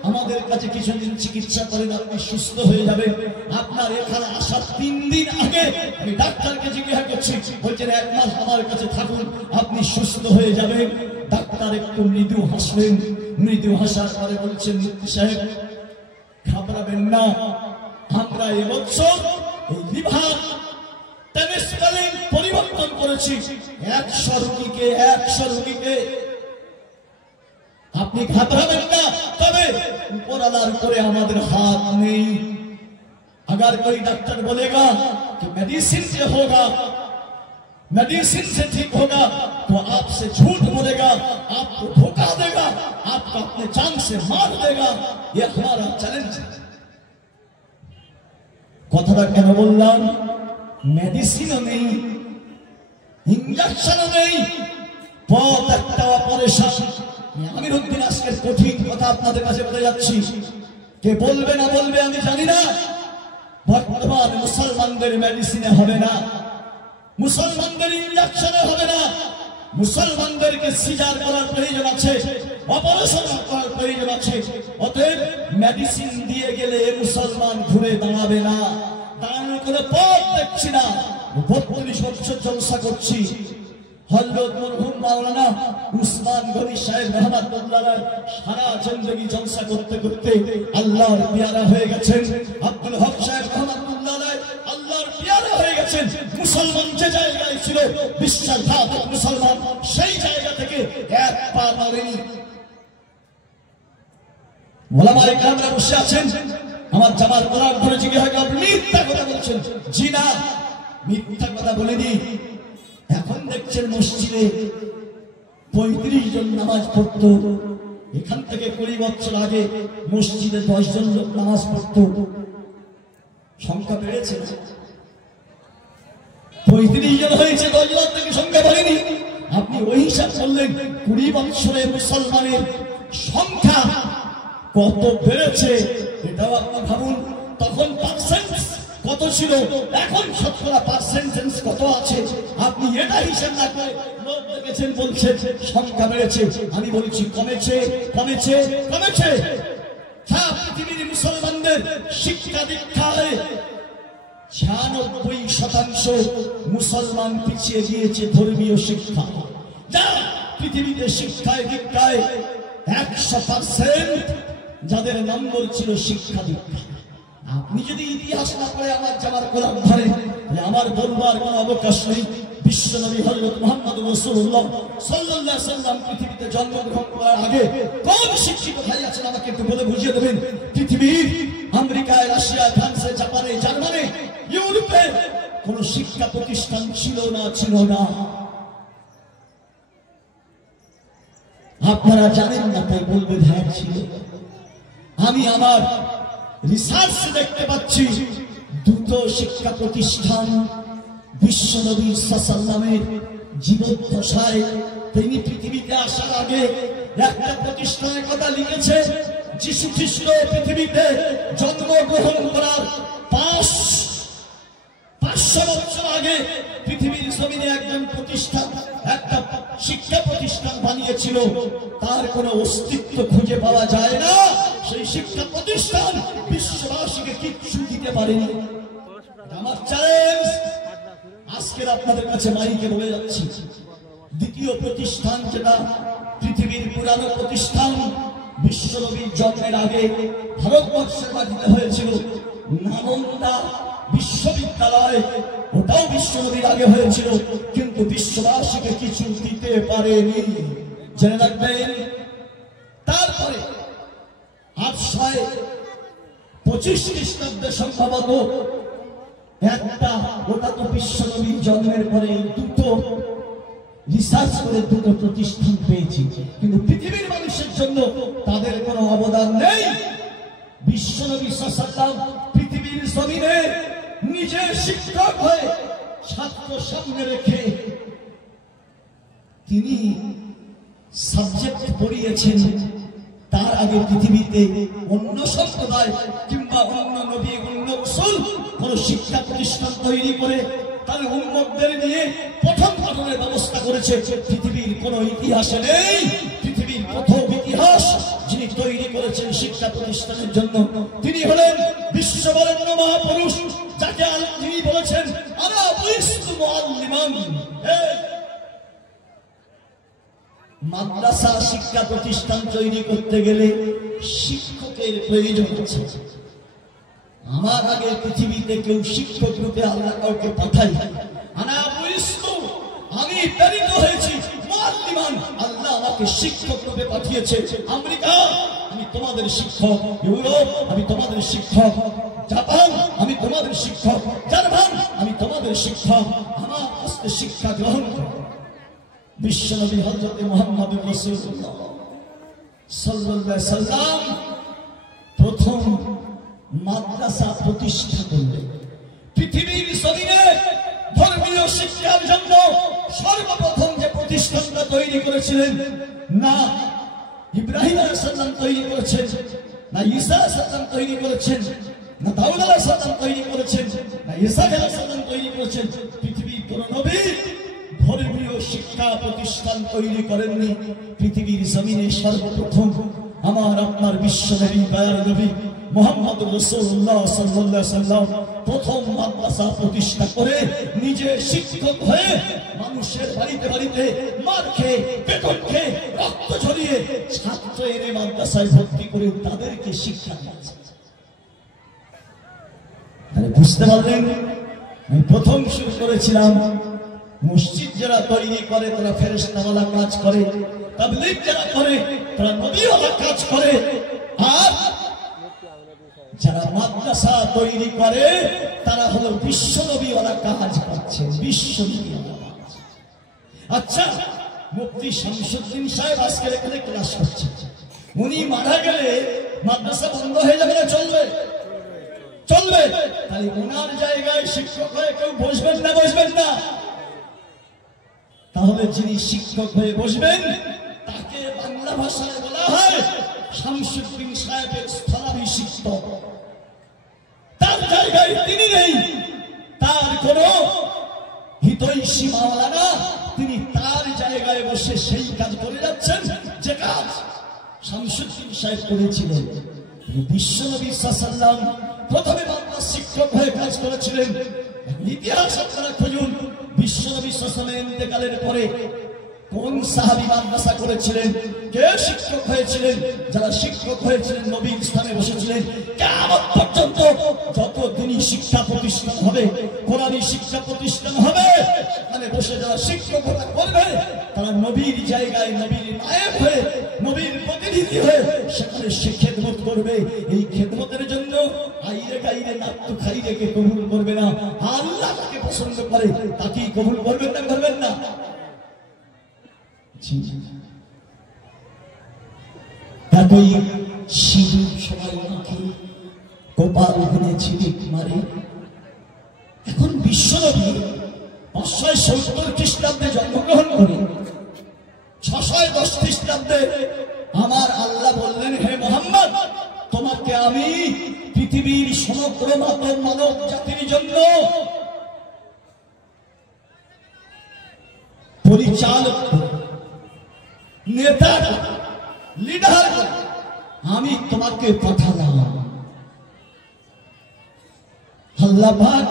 আমাদের কাছে কিছুদিন চিকিৎসা করেন আপনি সুস্থ হয়ে যাবেন। আপনার এখানে আসার 3 দিন আগে আমি ডাক্তারকে জিজ্ঞাসা করছি, বলছেন 1 মাস আমার কাছে থাকুন, আপনি সুস্থ হয়ে যাবেন। ডাক্তার একটু মৃদু হাসলেন, মৃদু হাসার পরে বলছেন, মুফতি সাহেব ঘাবড়াবেন না, আমরা এবছর এই লিভার ট্রান্সপ্লান্ট পরিবর্তন করেছি। 100 রোগীকে আপনি घबराবেন না, তবে উপরওয়ালার করে আমাদের हाथ नहीं। अगर कोई डॉक्टर बोलेगा कि मेडिसिन से होगा, मेडिसिन से ठीक होगा, तो आपसे झूठ बोलेगा, आपको धोखा देगा, आपको अपने जान से मार देगा। ये हमारा चैलेंज है। কথাটা কেন বললাম? মেডিসিনও নেই, ইনজেকশনও নেই, পথ একটা অপারেশন। আমিরউদ্দিন আজকের কঠিন কথা আপনাদের কাছে বলে যাচ্ছি, কে বলবে না বলবে আমি জানি না। বর্তমান মুসলমানদের মেডিসিনে হবে না, মুসলমানদের ইনজেকশনে হবে না, মুসলমানদেরকে সিজার করার প্রয়োজন আছে, অপারেশন করার প্রয়োজন আছে। অতএব মেডিসিন দিয়ে গেলে মুসলমান ঘুরে দাঁড়াবে না, দাঁড়ানোর কোনো পথ দেখছি না। 32 বছর জলসা করছি। হযরত মরহুম মাওলানা উসমান গনি সাহেব রহমাতুল্লাহ আলাইহি সারা জিন্দেগি জলসা করতে করতে আল্লাহর পেয়ারা হয়ে গেছেন। আব্দুল হক সাহেব রহমাতুল্লাহ আলাইহি আল্লাহর পেয়ারা হয়ে গেছেন। মুসলমান যে জায়গায় ছিল বিশ্বাসঘাতক মুসলমান, সেই জায়গা থেকে এক পা নড়েনি। ওলামায়ে কেরামরা বসে আছেন, আমার জামাত কোরআন ধরে জিজ্ঞাসা করে, আপনি মিথ্যা কথা বলছেন? জি না, মিথ্যা কথা বলিনি। এখন দেখছেন মসজিদে 35 জন নামাজ পড়তো, এখান থেকে 20 বছর আগে মসজিদে 10 জন লোক নামাজ পড়তো। সংখ্যা বেড়েছে, 35 জন হয়েছে, 10 জন থেকে সংখ্যা বাড়েনি। আপনি ওই হিসাব করলেন 20 বছরে মুসলমানের সংখ্যা কত বেড়েছে, এটাও আপনি ভাবুন। তখন পার্সেন্ট কত ছিল, এখন 70% কত আছে, আপনি এটা হিসাব না করে লোক দেখেছেন বলছেন সংখ্যা বেড়েছে। আমি বলছি কমেছে, কমেছে, কমেছে। হ্যাঁ, পৃথিবীর মুসলমানদের শিক্ষা দীক্ষায় 96% মুসলমান পিছিয়ে গিয়েছে ধর্মীয় শিক্ষা। যা পৃথিবীতে শিক্ষায় দীক্ষায় 100% যাদের নম্বর ছিল শিক্ষা দীক্ষা। আপনি যদি ইতিহাস না পড়ে আমার জামার কোরআন ধরে, আমার বলবার কোনো অবকাশ নেই। বিশ্বনবী হযরত মুহাম্মদ রাসূলুল্লাহ সাল্লাল্লাহু আলাইহি ওয়াসাল্লাম পৃথিবীতে জন্মগ্রহণ করার আগে কোন শিক্ষিত ভাই আছেন আমাকে একটু বলে বুঝিয়ে দেবেন? পৃথিবীর আমেরিকায়, রাশিয়া, ফ্রান্সে, জাপানে, জার্মানি, ইউরোপে কোন শিক্ষা প্রতিষ্ঠান ছিল না, ছিল না। আপনারা জানেন না তাই বলবেন হ্যাঁ ছিল। আমি আমার রিসার্চ দেখতে পাচ্ছি 2টো শিক্ষা প্রতিষ্ঠান বিশ্বনবী সাল্লাল্লাহু জীবদ্দশায়, তিনি পৃথিবীতে আসার আগে একটা প্রতিষ্ঠানের কথা লিখেছে। যিশু খ্রিস্ট পৃথিবীতে জন্মগ্রহণ করার 500 বছর আগে পৃথিবীর জমিনে একজন প্রতিষ্ঠান, একটা শিক্ষা প্রতিষ্ঠান বানিয়েছিল, তার কোনো অস্তিত্ব খুঁজে পাওয়া যায় না। সেই শিক্ষা প্রতিষ্ঠান বিশ্ববাসীকে কিচ্ছু দিতে পারেনি। আমার চ্যালেঞ্জ আজকের আপনাদের কাছে মাইকে বলে যাচ্ছি, দ্বিতীয় প্রতিষ্ঠান যেটা পৃথিবীর পুরানো প্রতিষ্ঠান, বিশ্বনবীর জন্মের আগে ভারতবর্ষের মাটিতে হয়েছিল, নালন্দা বিশ্ববিদ্যালয়, ওটাও বিশ্বনবীর আগে হয়েছিল, কিন্তু বিশ্ববাসীকে কিছু দিতে পারেনি, জেনে রাখবেন। তারপরে 825 খ্রিস্টাব্দে সম্ভবত একটা, ওটা তো বিশ্বনবীর জন্মের পরে 2টো রিসার্চ করে 2টো প্রতিষ্ঠান পেয়েছি, কিন্তু পৃথিবীর মানুষের জন্য তাদের কোনো অবদান নেই। বিশ্বনবী সাল্লাল্লাহু পৃথিবীর জমিনে নিজে শিক্ষক হয়ে ছাত্র সামনে রেখে তিনি সাবজেক্ট পড়িয়েছেন। তার আগে পৃথিবীতে অন্য সম্প্রদায় কিংবা অন্য নবী, অন্য রাসূল কোন শিক্ষা প্রতিষ্ঠান তৈরি করে তার উম্মতদের নিয়ে প্রথম পালনের ব্যবস্থা করেছে পৃথিবীর কোন ইতিহাসে নেই। পৃথিবীর প্রথম ইতিহাস যিনি তৈরি করেছেন শিক্ষা প্রতিষ্ঠানের জন্য তিনি হলেন বিশ্ববরেণ্য মহাপুরুষ, যাকে তিনি বলেছেন আনা বুইস্তু মুআল্লিমান। মাদ্রাসা শিক্ষা প্রতিষ্ঠান তৈরি করতে গেলে শিক্ষকের প্রয়োজন আছে। আমার আগে পৃথিবীতে কেউ শিক্ষক রূপে আল্লাহ কাউকে পাঠাই, আনা বুইস্তু, আমি প্রেরিত হয়েছি মুআল্লিমান, আল্লাহ আমাকে শিক্ষক রূপে পাঠিয়েছে। আমেরিকা, আমি তোমাদের শিক্ষক। ইউরোপ, আমি তোমাদের শিক্ষক। জাপান, আমি তোমাদের শিক্ষক। জার্মান, আমি তোমাদের শিক্ষক। আমার হস্তে শিক্ষা গ্রহণ করো। বিশ্বনবী হযরত মুহাম্মদ রাসূলুল্লাহ সাল্লাল্লাহু আলাইহি সাল্লাম প্রথম মাদ্রাসা প্রতিষ্ঠা করলেন। পৃথিবীর জমিনে ধর্মীয় শিক্ষার জন্য সর্বপ্রথম যে প্রতিষ্ঠানটা তৈরি করেছিলেন, না ইব্রাহিম আলাইহিস সালাম তৈরি করেছেন, না ঈসা আলাইহিস সালাম তৈরি করেছেন, না দাউদ আলাইহিস সালাম তৈরি করেছেন, না ঈসা আলাইহিস সালাম তৈরি করেছেন, পৃথিবীর কোন নবী ধর্মীয় শিক্ষা প্রতিষ্ঠান তৈরি করেননি। পৃথিবীর জমিনে সর্বপ্রথম আমার আপনার বিশ্ব নবী দয়ার নবী মুহাম্মদ রাসূলুল্লাহ সাল্লাল্লাহু আলাইহি ওয়াসাল্লাম প্রথম মাদ্রাসা প্রতিষ্ঠা করে নিজে শিক্ষক হয়ে মানুষের বাড়িতে বাড়িতে মার খেয়ে বেতন খেয়ে রক্ত ঝরিয়ে ছাত্র এনে মাদ্রাসায় ভর্তি করে তাদেরকে শিক্ষা দিয়েছে। তাহলে বুঝতে পারলেন, আমি প্রথম শুরু করেছিলাম মসজিদ যারা তৈরি করে তারা ফেরেশতাওয়ালা কাজ করে, তাবলীগ যারা করে তারা নবীওয়ালা কাজ করে, আর যারা মাদ্রাসা তৈরি করে তারা হলো বিশ্ব নবীওয়ালা কাজ করছে, বিশ্ব নবীওয়ালা কাজ। আচ্ছা, মুফতি শামসুদ্দিন সাহেব আজকে এখানে ক্লাস করছে, উনি মারা গেলে মাদ্রাসা বন্ধ হয়ে যাবে না চলবে? চলবে। তাহলে ওনার জায়গায় শিক্ষক হয়ে কেউ বসবেন না? বসবেন না। তাহলে যিনি শিক্ষক হয়ে বসবেন তাকে বাংলা ভাষায় বলা হয় শামসুদ্দিন সাহেবের স্থলাভিষিক্ত। তার জায়গায় তিনি নেই, তার কোন হিতৈষী মাওলানা তিনি তার জায়গায় বসে সেই কাজ করে যাচ্ছেন যে কাজ শামসুদ্দিন সাহেব করেছিলেন। বিশ্বনবী সাল্লাল্লাহু আলাইহি ওয়াসাল্লাম প্রথমে মাদ্রাসা শিক্ষক হয়ে কাজ করেছিলেন। ইতিহাস আপনারা খুঁজুন, বিশ্বনবী সাল্লাল্লাহু আলাইহি ওয়াসাল্লামের ইন্তেকালের পরে কোন সাহাবী মাদ্রাসা করেছিলেন, কে শিক্ষক হয়েছিলেন? যারা শিক্ষক হয়েছিলেন নবীর স্থানে বসেছিলেন। কিয়ামত পর্যন্ত যত দিনই শিক্ষা প্রতিষ্ঠান হবে, কোরআনী শিক্ষা প্রতিষ্ঠান হবে, সেখানে বসে যারা শিক্ষকতা করবে তারা নবীর জায়গায় নবীর নায়েব হয়ে, নবীর প্রতিনিধি হয়ে সেখানে সে খেদমত করবে। এই খেদমতের জন্য আইরে গাইরে নাত্তু খাইরে কে কবুল করবে না, আল্লাহ তাকে পছন্দ করে তাকেই কবুল করবেন না, করবেন না। তাই সিঁদুর সবাই মাখে, কপাল গুনে ঝিলিক মারে। এখন বিশ্বনবী 570 খ্রিস্টাব্দে জন্মগ্রহণ করে 610 খ্রিস্টাব্দে আমার আল্লাহ বললেন, হে মুহাম্মদ, তোমাকে আমি পৃথিবীর সমগ্র মানব জাতির জন্য পরিচালক, নেতা, লিডার আমি তোমাকে পাঠালাম। আল্লাহ পাক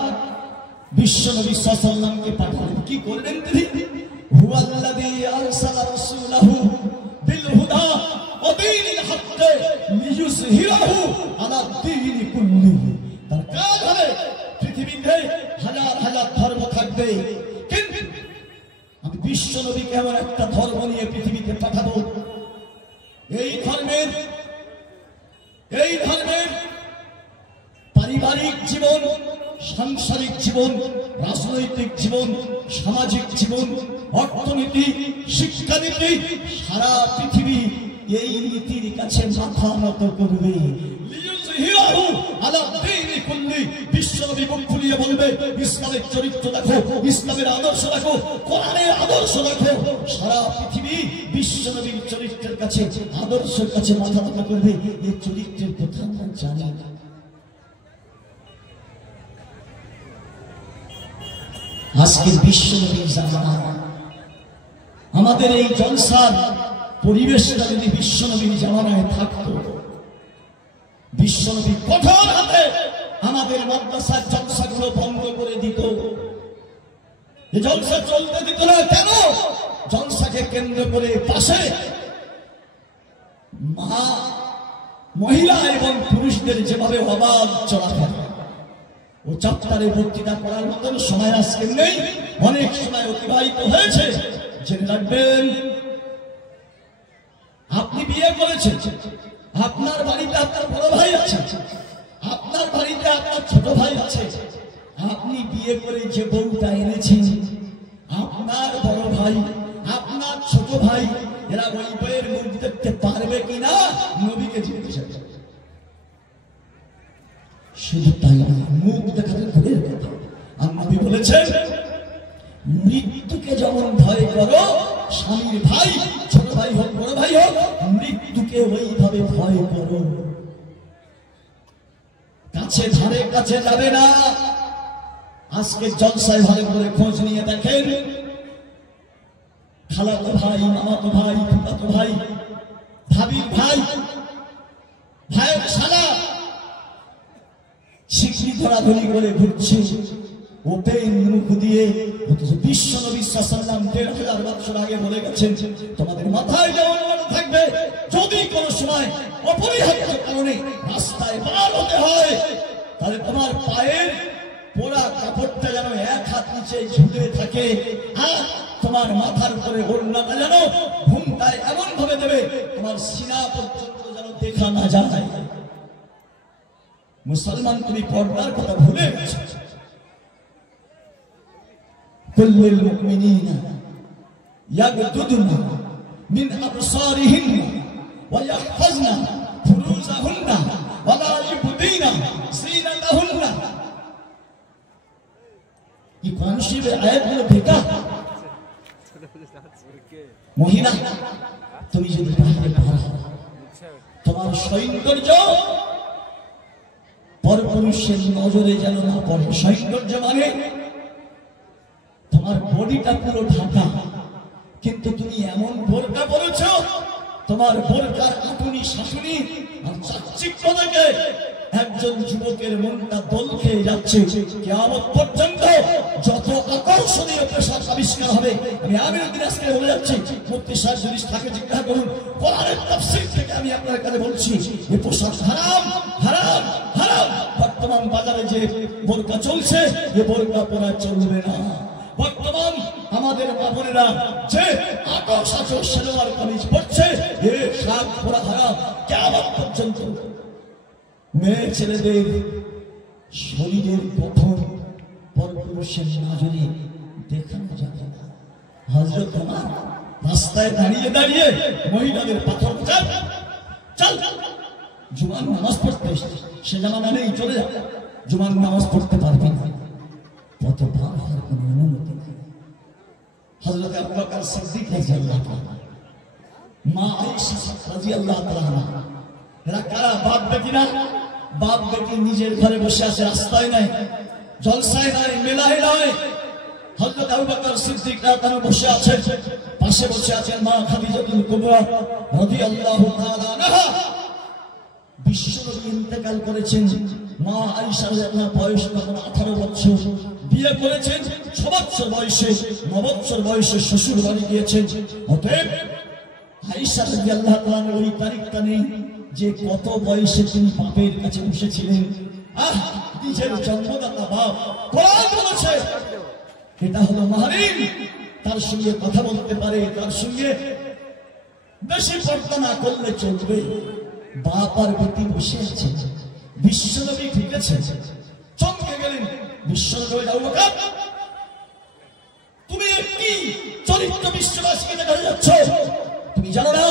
বিশ্বনবী সাল্লাল্লাহু আলাইহি ওয়াসাল্লামকে পাঠালেন। কি করলেন তিনি? হুয়াল্লাযী আরসালা রাসূলাহু বিল হুদা ওয়া দীনিল হক লিইয়ুযহিরাহু আলা দীনি কুল্লিহি। তার কাজ হবে পৃথিবীতে হাজার হাজার ধর্ম থাকবে, কিন্তু আমি বিশ্বনবীকে এমন একটা ধর্ম নিয়ে পৃথিবীতে পাঠাবো, এই ধর্মের পারিবারিক জীবন, সাংসারিক জীবন, রাজনৈতিক জীবন, সামাজিক জীবন, অর্থনীতি, শিক্ষানীতি, সারা পৃথিবী এই নীতির কাছে মাথা নত করবে। বিশ্বনবী মুখ খুলিয়ে বলবে, ইসলামের চরিত্র দেখো, ইসলামের আদর্শ দেখো, কোরআনের আদর্শ দেখো। সারা পৃথিবী বিশ্বনবীর চরিত্রের কাছে, আদর্শের কাছে মাথা নত করবে। এই চরিত্রের কথা আমরা জানি না। আজকের বিশ্বনবীর জামানা আমাদের এই জলসার পরিবেশটা যদি বিশ্বনবীর জামানায় থাকতো, বিশ্বনবী কঠোর হাতে আমাদের মাদ্রাসার জলসাগুলো বন্ধ করে দিত, এই জলসা চলতে দিত না। কেন? জলসাকে কেন্দ্র করে পাশে মহিলা এবং পুরুষদের যেভাবে অবাধ চলাফেরা, ও চাপ্টারে বক্তৃতা করার মতন সময় আজকে নেই, অনেক সময় অতিবাহিত হয়েছে। জেনে রাখবেন, আপনি বিয়ে করেছেন, আপনার বাড়িতে আপনার বড় ভাই আছে, আপনার বাড়িতে আপনার ছোট ভাই আছে। আপনি বিয়ে করে যে বউটা এনেছেন, আপনার বড় ভাই, আপনার ছোট ভাই, এরা ওই বইয়ের মুখ দেখতে পারবে কিনা নবীকে জিজ্ঞেস করবে। শুধু তাই না, মুখ দেখাতে দূরের কথা, আর নবী বলেছেন মৃত্যুকে যেমন ভয় করো, স্বামীর ভাই, ছোট ভাই হোক বড় ভাই হোক, মৃত্যুকে ওইভাবে ভয় করো। কাছে ধারে কাছে যাবে না। আজকে জলসায় ভালো করে খোঁজ নিয়ে দেখেন, খালাতো ভাই, মামাতো ভাই, ফুফাতো ভাই, ভাবির ভাই, ভাইয়ের শালা শিখি ধরাধরি করে ঘুরছে ওপেন মুখ দিয়ে। অথচ বিশ্ব নবী সাল্লাল্লাহু আলাইহি ওয়াসাল্লাম ১,৫০০ বছর আগে বলে গেছেন, তোমাদের মাথায় যেমন মনে থাকবে, যদি কোনো সময় অপরিহার্য কারণে রাস্তায় পার হতে হয়, তাহলে তোমার পায়ের পোড়া কাপড়টা যেন এক হাত নিচে ঝুলে থাকে, আর তোমার মাথার উপরে ওড়নাটা যেন ঘুমটায় এমন ভাবে দেবে তোমার সিনা পর্যন্ত যেন দেখা না যায়। মুসলমান তুমি পর্দার কথা ভুলে গেছো। কুল্লুল মুমিনিনা ইয়াগদুদনা মিন আবসারিহিন্না ওয়া ইয়াহফাজনা ফুরুজাহুন্না ওয়া লা ইবদিনা জিনাতাহুন্না। এই কোরআন শরীফের আয়াতগুলো দেখা মহিলা, তুমি যদি বাইরে বের হও, তোমার সৌন্দর্য পরপুরুষের নজরে যেন না পড়ে। সৌন্দর্য মানে তোমার বডিটা পুরো ঢাকা, কিন্তু তুমি এমন বোরকা পরেছ, তোমার বোরকার আটুনি শাশুনি আর চাকচিক্য দেখে একজন যুবকের মনটা দোল খেয়ে যাচ্ছে। কিয়ামত পর্যন্ত যত আকর্ষণীয় পোশাক আবিষ্কার হবে, আমি আমির দিন আজকে বলে যাচ্ছি, মুফতি সাহেব যদি তাকে জিজ্ঞাসা করুন, কোরআনের তাফসীর থেকে আমি আপনার কাছে বলছি, এই পোশাক হারাম, হারাম, হারাম। বর্তমান বাজারে যে বোরকা চলছে, এ বোরকা পরা চলবে না। বর্তমান আমাদের বাবুরা যে আটক সালোয়ার কামিজ পড়ছে, এ শাক পরা হারাম। কিয়ামত পর্যন্ত মেয়ে ছেলেদের শরীরের গঠন পরপুরুষের নজরে দেখানো যাবে না। হযরত ওমর রাস্তায় দাঁড়িয়ে দাঁড়িয়ে মহিলাদের পাথর চাল চাল, জুমার নামাজ পড়তে সে জামানা নেই, চলে যা, জুমার নামাজ পড়তে পারবি না, কত ভাব হওয়ার কোনো অনুমতি নেই। হযরত আবু বকর সিদ্দিক রাদিয়াল্লাহু তাআলা, মা আয়েশা রাদিয়াল্লাহু তাআলা, এরা কারা? বাপ বেটি না? বাপ বেটি নিজের ঘরে বসে আছে, রাস্তায় নাই, জলসায় নাই, মেলায় নাই। হযরত আবু বকর সিদ্দিক রাদিয়াল্লাহু বসে আছেন, পাশে বসে আছেন মা খাদিজাতুল কুবরা রাদিয়াল্লাহু তাআলা আনহা। বিশ্বনবী ইন্তেকাল করেছেন, মা আয়েশা রাদিয়াল্লাহু বয়স তখন 18 বছর, বিয়ে করেছেন 6 বছর বয়সে, 9 বছর বয়সে শ্বশুর বাড়ি গিয়েছেন। অতএব আয়েশা রাদিয়াল্লাহু তাআলা ওই তারিখটা নেই যে কত বয়সে তিনি বাপের কাছে বসেছিলেন। নিজের জন্মদাতা বাপ, কোরআন বলেছে এটা হলো মাহরিম, তার সঙ্গে কথা বলতে পারে, তার সঙ্গে বেশি পর্দা না করলে চলবে। বাপ আর বেটি বসে আছে, বিশ্বনবী ঢুকেছে, চমকে গেলেন। বিশ্বনবী আবু বকর, তুমি একটি চরিত্র বিশ্ববাসীকে দেখা যাচ্ছ, তুমি জানো না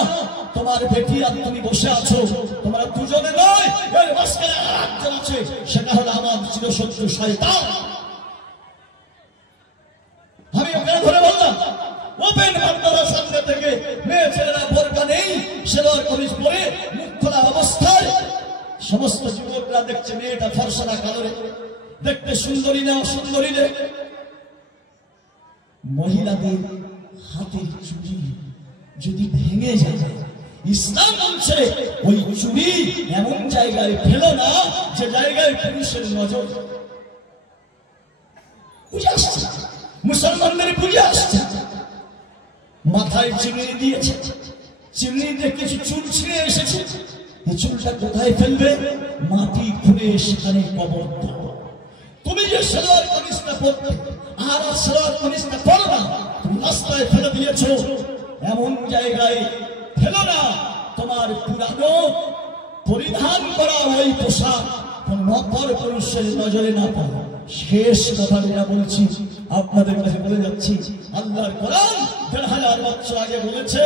তোমার বেটি আর তুমি বসে আছো, তোমরা দুজনে নয়, এর মাঝখানে আরেকজন আছে, সেটা হলো আমার চিরশত্রু শয়তান। আমি ওখানে ধরে বললাম, ওপেন মাদ্রাসার সামনে থেকে মেয়ে ছেলেরা বোরকা নেই, সেলোয়ার কামিজ পরে মুখ খোলা অবস্থায় সমস্ত যুবকরা দেখছে মেয়েটা ফর্সা না কালো, দেখতে সুন্দরী না অসুন্দরী রে। মহিলাদের হাতের চুড়ি যদি ভেঙে যায়, ইসলাম বলছে ওই চুড়ি এমন জায়গায় ফেলো না যে জায়গায় পুরুষের নজর। বুঝে আসছে, মুসলমানদের বুঝে আসছে। মাথায় চিমনি দিয়েছে, চিমনিতে কিছু চুল ছিঁড়ে এসেছে, এই চুলটা কোথায় ফেলবে? মাটি খুঁড়ে সেখানে কবর দাও। তুমি যে সালোয়ার কামিজটা পরতে আর সালোয়ার কামিজটা পরো না, তুমি রাস্তায় ফেলে দিয়েছো, এমন জায়গায় ফেলো না তোমার পুরানো পরিধান করা ওই পোশাক নপর পুরুষের নজরে না পড়ে। শেষ কথা যেটা বলছি আপনাদের কাছে বলে যাচ্ছি, আল্লাহর কোরআন ১,৫০০ বছর আগে বলেছে,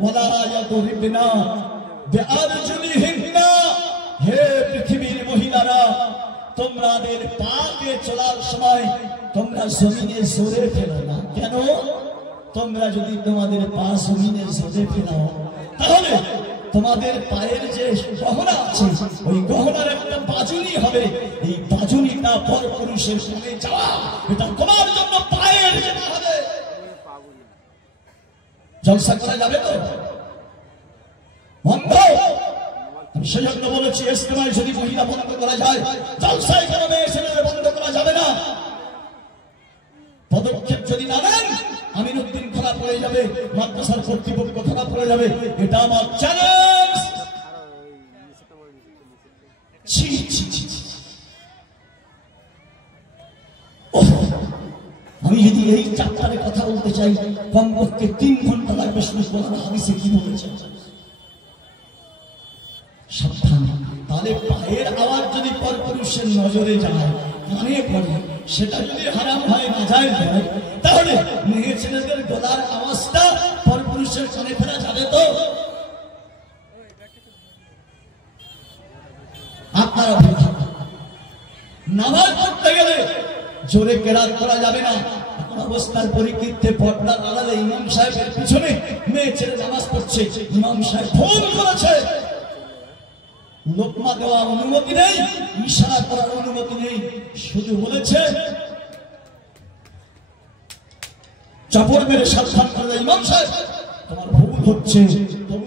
ওয়ালা ইয়াদরিবনা বিআরজুলিহিন্না, হে পৃথিবীর মহিলারা, তোমাদের পাকে চলার সময় তোমরা জমিনে জোরে ফেলো না। কেন? তোমরা যদি তোমাদের পা জমিনে জোরে ফেলাও, তাহলে তোমাদের পায়ের যে গহনা আছে ওই গহনার একটা বাজুনি হবে, এই বাজুনিটা পর পুরুষের সঙ্গে যাওয়া, এটা তোমার জন্য পায়ের জন্য হবে। জলসা করা যাবে তো? বন্ধ। আমি সেজন্য বলেছি, ইস্তেমায় যদি মহিলা বন্ধ করা যায়, জলসায় কেন মেয়ে ছেলেদের বন্ধ করা যাবে না? পদক্ষেপ যদি না নেন, আমিনুদ্দিন ধরা পড়ে যাবে, মাদ্রাসার কর্তৃপক্ষ ধরা পড়ে যাবে। এটা আমার চ্যালেঞ্জ। আমি যদি এই চাপ্টারে কথা বলতে চাই, কমপক্ষে ৩ ঘন্টা লাগবে। শুনে কোরআন হাদিসে কি বলেছে? সাবধান। তাহলে পায়ের আওয়াজ যদি পরপুরুষের নজরে যায়, কানে পড়ে, সেটা যদি হারাম হয়, নাজায়েজ হয়, তাহলে মেয়ে ছেলেদের গলার আওয়াজটা পরপুরুষের কানে ফেরা যাবে তো? আপনারা নামাজ পড়তে গেলে জোরে কেরাত করা যাবে না। এখন অবস্থার পরিপ্রেক্ষিতে পর্দার আড়ালে ইমাম সাহেবের পিছনে মেয়ে ছেলে নামাজ পড়ছে, ইমাম সাহেব ফোন করেছে, লোকমা দেওয়ার অনুমতি নেই, ইশারা করার অনুমতি নেই, শুধু বলেছে চাপড় মেরে সাবধান করে, ইমাম সাহেব তোমার ভুল হচ্ছে,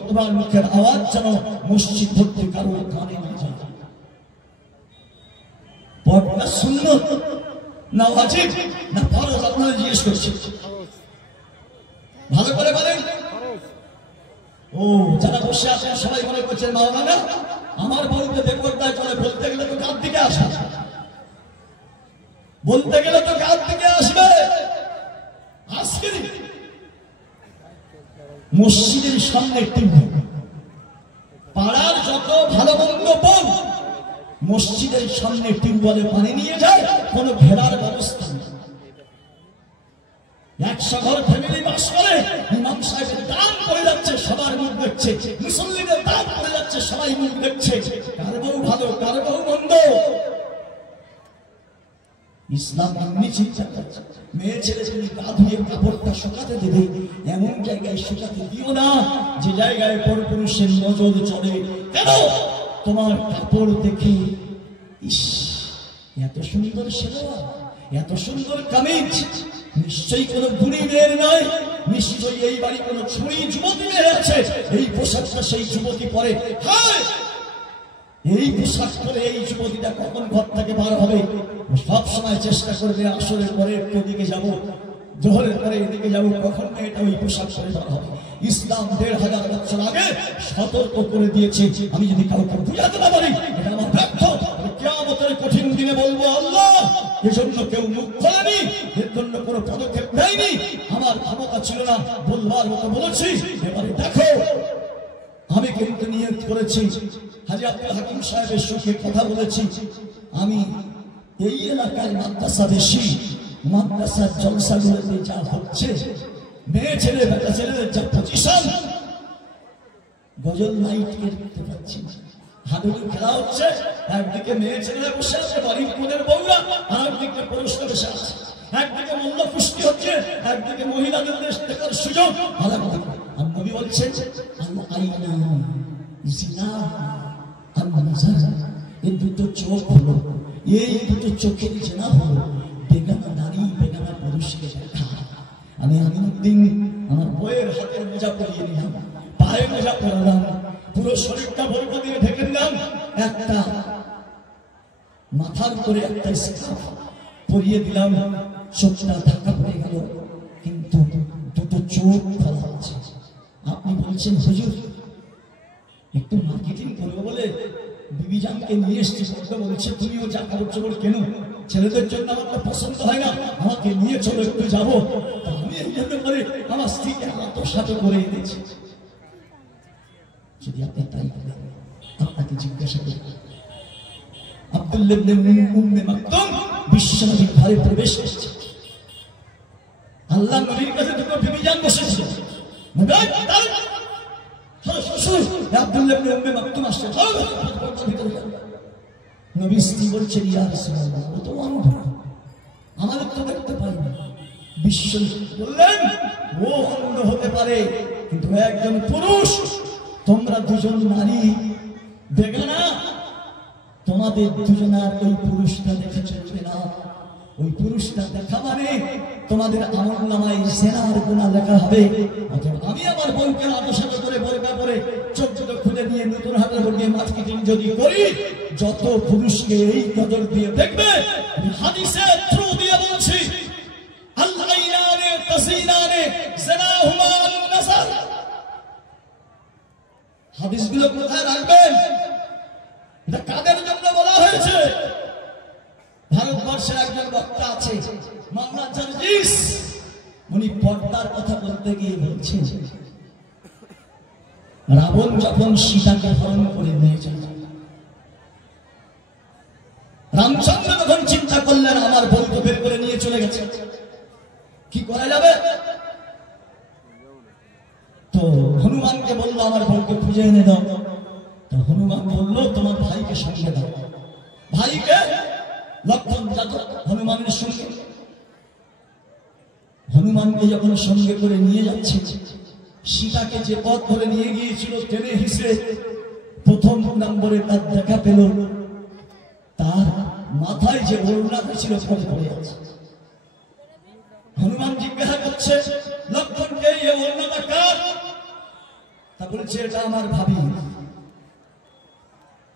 তোমার মুখের আওয়াজ যেন মসজিদ ধরতে কারোর কানে না যায়। পর্দা সুন্নত না ওয়াজিব না ফরজ? আপনারা জিজ্ঞেস করছি, ভালো করে বলেন। ও যারা বসে আছেন সবাই মনে করছেন মাওলানা আমার বউকে বেপরদায় চলে, বলতে গেলে তো কার দিকে আসে, বলতে গেলে তো কার দিকে আসবে? আজকে মসজিদের সামনে টিউবওয়েল, পাড়ার যত ভালো মন্দ বউ মসজিদের সামনে টিউবওয়েলে পানি নিয়ে যায়, কোন ঘেরার ব্যবস্থা নেই। 100 ঘর ফ্যামিলি বাস করে, ইমাম সাহেবের দান করে যাচ্ছে, সবার মুখ দেখছে, মুসল্লিদের দান করে যাচ্ছে, সবাই মুখ দেখছে, কার বউ ভালো কার বউ মন্দ। ইসলাম এমনি চিন্তা করছে, মেয়ে ছেলে যদি গা ধুয়ে কাপড়টা শুকাতে দেবে, এমন জায়গায় শুকাতে দিও না যে জায়গায় পরপুরুষের নজর চলে। কেন? তোমার কাপড় দেখে ইস এত সুন্দর সেলোয়ার, এত সুন্দর কামিজ, নিশ্চয়ই কোন বুড়ি মেয়ের নয়, নিশ্চয়ই এই বাড়ি কোন ছুরি যুবতী মেয়ে আছে, এই পোশাকটা সেই যুবতী পরে। হ্যাঁ, এই পোশাক পরে এই যুবতীটা কখন ঘর থেকে বার হবে? সব সময় চেষ্টা করবে আসরের পরে একটু এদিকে যাবো, জোহরের পরে এদিকে যাবো, কখন এটা ওই পোশাক পরে বার হবে। ইসলাম ১,৫০০ বছর আগে সতর্ক করে দিয়েছে। আমি যদি কাউকে বুঝাতে না পারি, এটা আমার ব্যর্থ। কিয়ামতের কঠিন দিনে বলবো আল্লাহ এজন্য কেউ মুখ খোলেনি, এর জন্য কোনো পদক্ষেপ নেয়নি, আমার ক্ষমতা ছিল না, বলবার মতো বলেছি। এবারে দেখো, আমি কিন্তু নিয়ত করেছি, হাজী আব্দুল হাকিম সাহেবের সঙ্গে কথা বলেছি, আমি এই এলাকার মাদ্রাসা বেশি, মাদ্রাসার জলসাগুলোতে যা হচ্ছে, মেয়ে ছেলে বেটা ছেলেদের যা পজিশন, গজল নাইটকে দেখতে পাচ্ছি, হাডুডু খেলা হচ্ছে, একদিকে মেয়ে ছেলেরা বসে আছে, বাড়ির কোণের বউরা, আর একদিকে পুরুষরা বসে আছে, একদিকে মূল্য পুষ্টি হচ্ছে, একদিকে মহিলাদের দেশ দেখার সুযোগ। আর নবী বলছেন এই দুটো চোখ হলো, এই দুটো চোখের জেনা হলো বেগানা নারী বেগানা পুরুষকে দেখা। আমি দিন আমার বইয়ের হাতের মোজা পরিয়ে নিলাম, পায়ে মোজা পরালাম, পুরো শরীরটা বরকা দিয়ে ঢেকে দিলাম, একটা মাথার করে একটা স্কার্ফ পরিয়ে দিলাম, চোখটা ঢাকা পড়ে গেল, কিন্তু দুটো চোখ খোলা আছে। আপনি বলছেন হুজুর একটু মার্কেটিং করবো বলে বিবিজানকে নিয়ে এসছি, বলছে তুমিও যা কাপড় চোপড় কেন, ছেলেদের জন্য আমার পছন্দ হয় না, আমাকে নিয়ে চলো একটু যাবো। আমি এই জন্য করে আমার স্ত্রীকে আমার তো সাথে করে এনেছি। যদি আপনি তাই করেন, আপনাকে জিজ্ঞাসা করি, আব্দুল্লাহ ইবনে উম্মে মাকতুম বিশ্বনবীর ঘরে প্রবেশ করেছে, আল্লাহ নবীর কাছে দুটো বিবিজান বসেছিল, আব্দুল্লাহ ইবনে উম্মে মাকতুম আসছে, নবী স্ত্রী বলছেন ইয়া রাসূলুল্লাহ ও তো অন্ধ, আমাদের তো দেখতে পাই না। বিশ্ব বললেন ও অন্ধ হতে পারে, কিন্তু একজন পুরুষ, তোমরা দুজন নারী বেগানা, তোমাদের দুজনার ওই পুরুষটা দেখে চলবে না। ওই পুরুষটা দেখা মানে তোমাদের আমলনামায় জিনার গুনাহ লেখা হবে। আমি আমার বউকে আদর্শাতে করে বোরকা পরে চোখ দুটো খুলে নিয়ে নতুন হাতে গিয়ে মার্কেটিং যদি করি, যত পুরুষকে এই নজর দিয়ে দেখবে, আমি হাদিসের থ্রু দিয়ে বলছি, আল-আইনানে তাসিনানে জিনাহুমা আন-নাসার। হাদিসগুলো কোথায় রাখবেন? এটা কাদের জন্য বলা হয়েছে? ভারতবর্ষের একজন বক্তা আছে মাওলানা জার্জিস, উনি পর্দার কথা বলতে গিয়ে বলছেন রাবণ যখন সীতাকে হরণ করে নিয়ে যায়, রামচন্দ্র তখন চিন্তা করলেন আমার বউকে বের করে নিয়ে চলে গেছে, কি করা যাবে? তো হনুমানকে বললো আমার বউকে খুঁজে এনে দাও। তো হনুমান বললো তোমার ভাইকে সঙ্গে দাও। ভাইকে লক্ষণ যাদব হনুমানের সঙ্গে, হনুমানকে যখন সঙ্গে করে নিয়ে যাচ্ছে, সীতাকে যে পথ ধরে নিয়ে গিয়েছিল টেনে হিসে প্রথম নম্বরে তার দেখা পেল, তার মাথায় যে ওড়নাটা ছিল পড়ে আছে। হনুমান জিজ্ঞাসা করছে লক্ষণকে এই ওড়নাটা কার? তা বলছে এটা আমার ভাবি।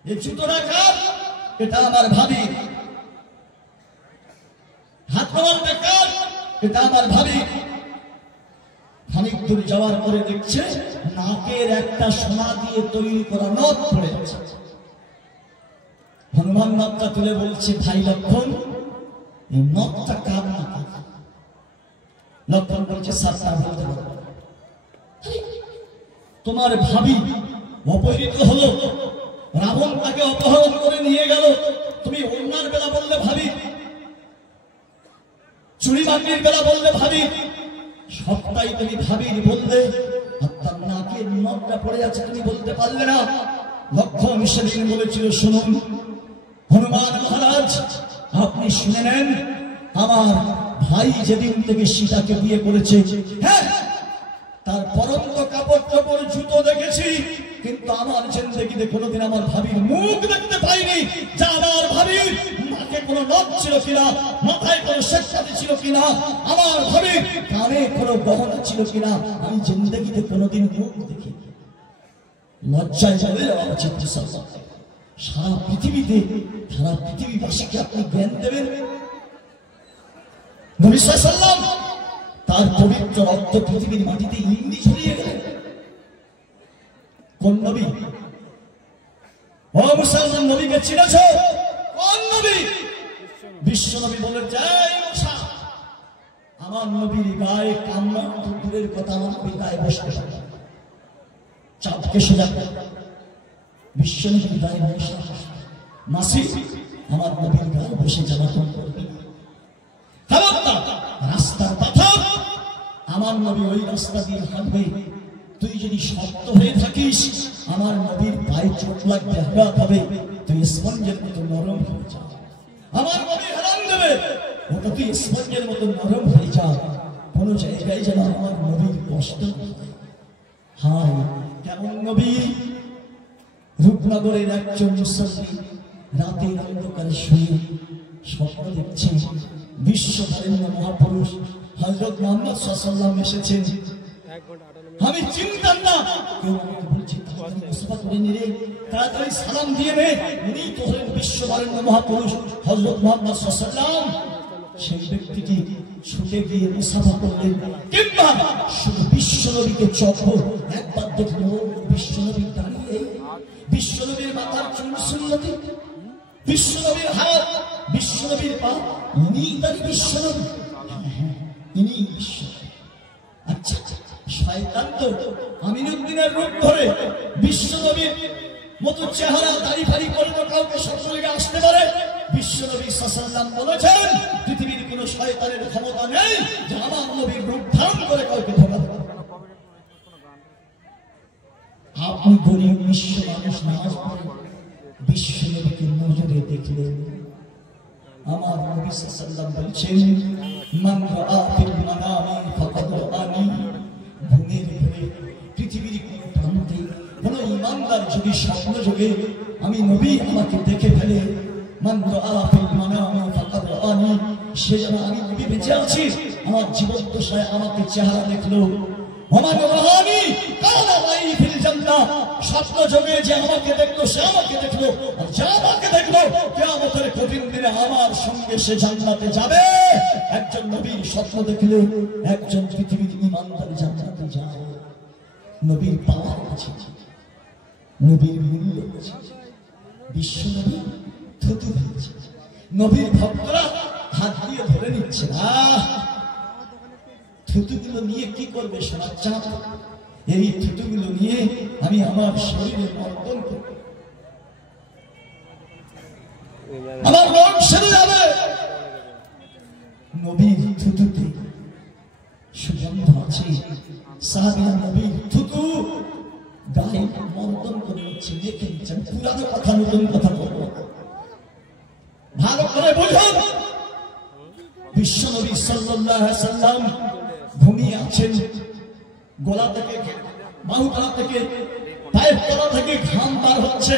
এই জুতোটা কার? এটা আমার ভাবি। হাত কমালটা কার? এটা আমার ভাবি। খানিক দূর যাওয়ার পরে দেখছে নাকের একটা সোনা দিয়ে তৈরি করা নথ পড়ে আছে। হনুমান নথটা তুলে বলছে ভাই লক্ষণ এই নথটা কার নাকি? লক্ষণ বলছে সাতটা বলতে পারবো। তোমার ভাবি অপহৃত হলো, রাবণ তাকে অপহরণ করে নিয়ে গেল, তুমি অন্যার বেলা বললে ভাবি, চুরি বাকরির বেলা বললে ভাবি, সবটাই তুমি ভাবির বললে, আর তার নাকের নথটা পড়ে আছে তুমি বলতে পারলে না। লক্ষণ সেদিন বলেছিল শুনুন হনুমান মহারাজ, আপনি শুনে নেন, আমার ভাই যেদিন থেকে সীতাকে বিয়ে করেছে, হ্যাঁ তার পরন্ত কাপড় চোপড় জুতো দেখেছি, কিন্তু আমার জিন্দেগিতে কোনোদিন আমার ভাবির মুখ দেখতে পাইনি। যা আমার ভাবির নাকে কোনো নথ ছিল কিনা, মাথায় কোনো শেষপাতি ছিল কিনা, আমার ভাবির কানে কোনো গহনা ছিল কিনা, আমি জিন্দেগিতে কোনোদিন মুখ দেখি। লজ্জায় চলে যাওয়া উচিত। সারা পৃথিবীতে সারা পৃথিবীবাসীকে আপনি জ্ঞান দেবেন। নবী সাল্লাল্লাহু আলাইহি ওয়াসাল্লাম তার পবিত্র রক্ত পৃথিবীর মাটিতে ইন্দি ছড়িয়ে গেলেন। কোন নবী? ও মুসলমান, নবীকে চিনেছ? কোন নবী? বিশ্ব নবী বলে যাই মশা, আমার নবীর গায়ে কামড় দূরের কথা, আমার নবীর গায়ে বসতে পারে চাঁদকে সোজা বিশ্ব নবীর গায়ে মশা মাসি আমার নবীর গায়ে বসে জ্বালাতন করবে। রাস্তার পাথর আমার নবী ওই রাস্তা দিয়ে হাঁটবে, তুই যদি শক্ত হয়ে থাকিস আমার নবীর পায়ে চোট লাগবে, আঘাত হবে, তুই স্পঞ্জের মতো নরম হয়ে যা। আমার নবী হেলান দেবে, ওটা তুই স্পঞ্জের মতো নরম হয়ে যা। কোনো জায়গায় যেন আমার নবীর কষ্ট হয়। হায় কেমন নবী! রূপনগরের একজন মুসল্লি রাতের অন্ধকারে শুয়ে স্বপ্ন দেখছে বিশ্ববরেণ্য মহাপুরুষ হযরত মুহাম্মদ সাল্লাল্লাহু আলাইহি এসেছেন, আমি চিনতাম না। কেউ আমাকে বলছে মুসাফা করে নিরে, তাড়াতাড়ি সালাম দিয়ে নে, উনি তো হলেন বিশ্ববরেণ্য মহাপুরুষ হযরত মুহাম্মদ সাল্লাল্লাহু আলাইহি ওয়াসাল্লাম। সেই ব্যক্তিটি ছুটে গিয়ে মুসাফা করলেন, কিংবা শুধু বিশ্বনবীকে চক্ষু একবার দেখলো। বিশ্বনবী দাঁড়িয়ে, বিশ্বনবীর মাথার চুল সুন্নতি, বিশ্বনবীর হাত, বিশ্বনবীর পা, ইনি তার বিশ্বনবী, ইনি বিশ্বনবী। আচ্ছা, শয়তান তো আমিনুদ্দিনের রূপ ধরে বিশ্বনবীর মতো চেহারা দাড়ি ফাড়ি করলে কাউকে সবসময় আসতে পারে। বিশ্বনবী সাল্লাল্লাহু আলাইহি ওয়াসাল্লাম বলেছেন, পৃথিবীর কোন শয়তানের ক্ষমতা নেই যে আমার নবীর রূপ ধারণ করে কাউকে ধোঁকা দেবে। আপনি গরিব বিশ্ব মানুষ নামাজ পড়ে বিশ্বনবীকে নজরে দেখলেন। আমার নবী সাল্লাল্লাহু আলাইহি ওয়াসাল্লাম বলছেন, মান রাআ ফিল মানামি ফাকাদ রাআনি। ঘুমের ঘরে পৃথিবীর কোন প্রান্তে কোন ঈমানদার যদি স্বপ্ন যোগে আমি নবী আমাকে দেখে ফেলে, মান রাআ ফিল মানামি ফাকাদ রাআনি, সে যেন আমি নবী বেঁচে আছি, আমার জীবদ্দশায় আমাকে চেহারা দেখলো। ওমান রাআনি কানা রাই ফিল জান্নাহ, স্বপ্ন যোগে যে আমাকে দেখলো সে আমাকে দেখলো, আর যে আমাকে দেখলো কিয়ামতের কঠিন দিনে আমার সঙ্গে সে জান্নাতে যাবে। একজন নবীর স্বপ্ন দেখলে একজন পৃথিবীর ঈমানদার জান্নাতে যায়। নবীর পাওয়ার আছে, নবীর মূল্য আছে। বিশ্বনবী থুতু ফেলছে, নবীর ভক্তরা হাত দিয়ে ধরে নিচ্ছে। থুতুগুলো নিয়ে কি করবে সোনার চাঁদ? এই থুতুগুলো নিয়ে আমি আমার শরীরে মর্দন করব, আমার মন সেরে যাবে। নবীর থুতুতে সুগন্ধ আছে। সাহাবীরা নবীর থুতু গায়ে মর্দন করে নিচ্ছে, দেখে নিচ্ছেন। পুরানো কথা নতুন কথা বলবো, ভালো করে বুঝুন। বিশ্বনবী সাল্লাল্লাহু আলাইহি ওয়াসাল্লাম ঘুমিয়ে আছেন, গলা থেকে, বাহু তলা থেকে, পায়ের তলা থেকে ঘাম বার হচ্ছে।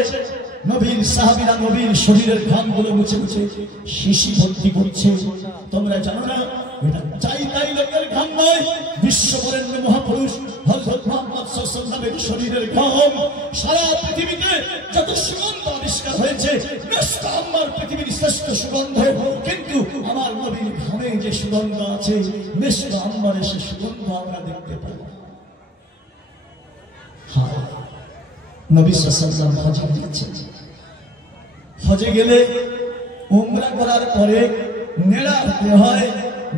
নবীর সাহাবীরা নবীর শরীরের ঘামগুলো মুছে মুছে শিশি ভর্তি করছে। তোমরা জানো না এটা চাই তাই লোকের ঘাম নয়, বিশ্ববরেণ্য মহাপুরুষ হযরত মুহাম্মদ সাল্লাল্লাহু আলাইহি ওয়াসাল্লামের শরীরের ঘাম। সারা পৃথিবীতে যত সুগন্ধ আবিষ্কার হয়েছে, মিশক আম্বার পৃথিবীর শ্রেষ্ঠ সুগন্ধ, কিন্তু আমার নবীর ঘামে যে সুগন্ধ আছে, মিশক আম্বারে সে সুগন্ধ আমরা দেখতে পাই। হ্যাঁ, নবী সাল্লাল্লাহু আলাইহি ওয়াসাল্লাম হজে গিয়েছেন। হজে গেলে উমরা করার পরে নেড়া হতে হয়।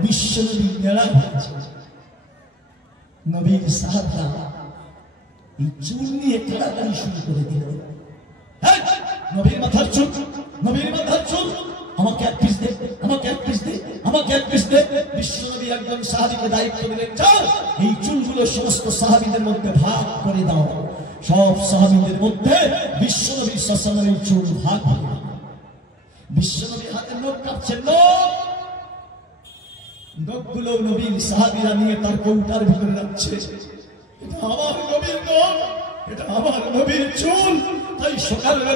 বিশ্বনবী নেড়া হয়েছে। নবীর সাহাবারা এই চুল নিয়ে টানাটানি শুরু করে দিল। নবীর মাথার চুল, নবীর মাথার চুল, আমাকে এক পিস দে, আমাকে এক পিস দে, আমাকে এক পিস দে। বিশ্বনবী একজন সাহাবীকে দায়িত্ব দিলেন, যাও এই চুলগুলো সমস্ত সাহাবীদের মধ্যে ভাগ করে দাও। সব সাহাবীদের মধ্যে বিশ্বনবী সাল্লাল্লাহু আলাইহি ওয়াসাল্লামের চুল ভাগ হয়ে গেল। বিশ্বনবী হাতে নখ কাটছেন, নখগুলো নবীর সাহাবীরা নিয়ে তার কৌটার ভিতরে রাখছে। এটা আমার নবীর নখ, এটা আমার নবীর চুল। তাই সকালবেলা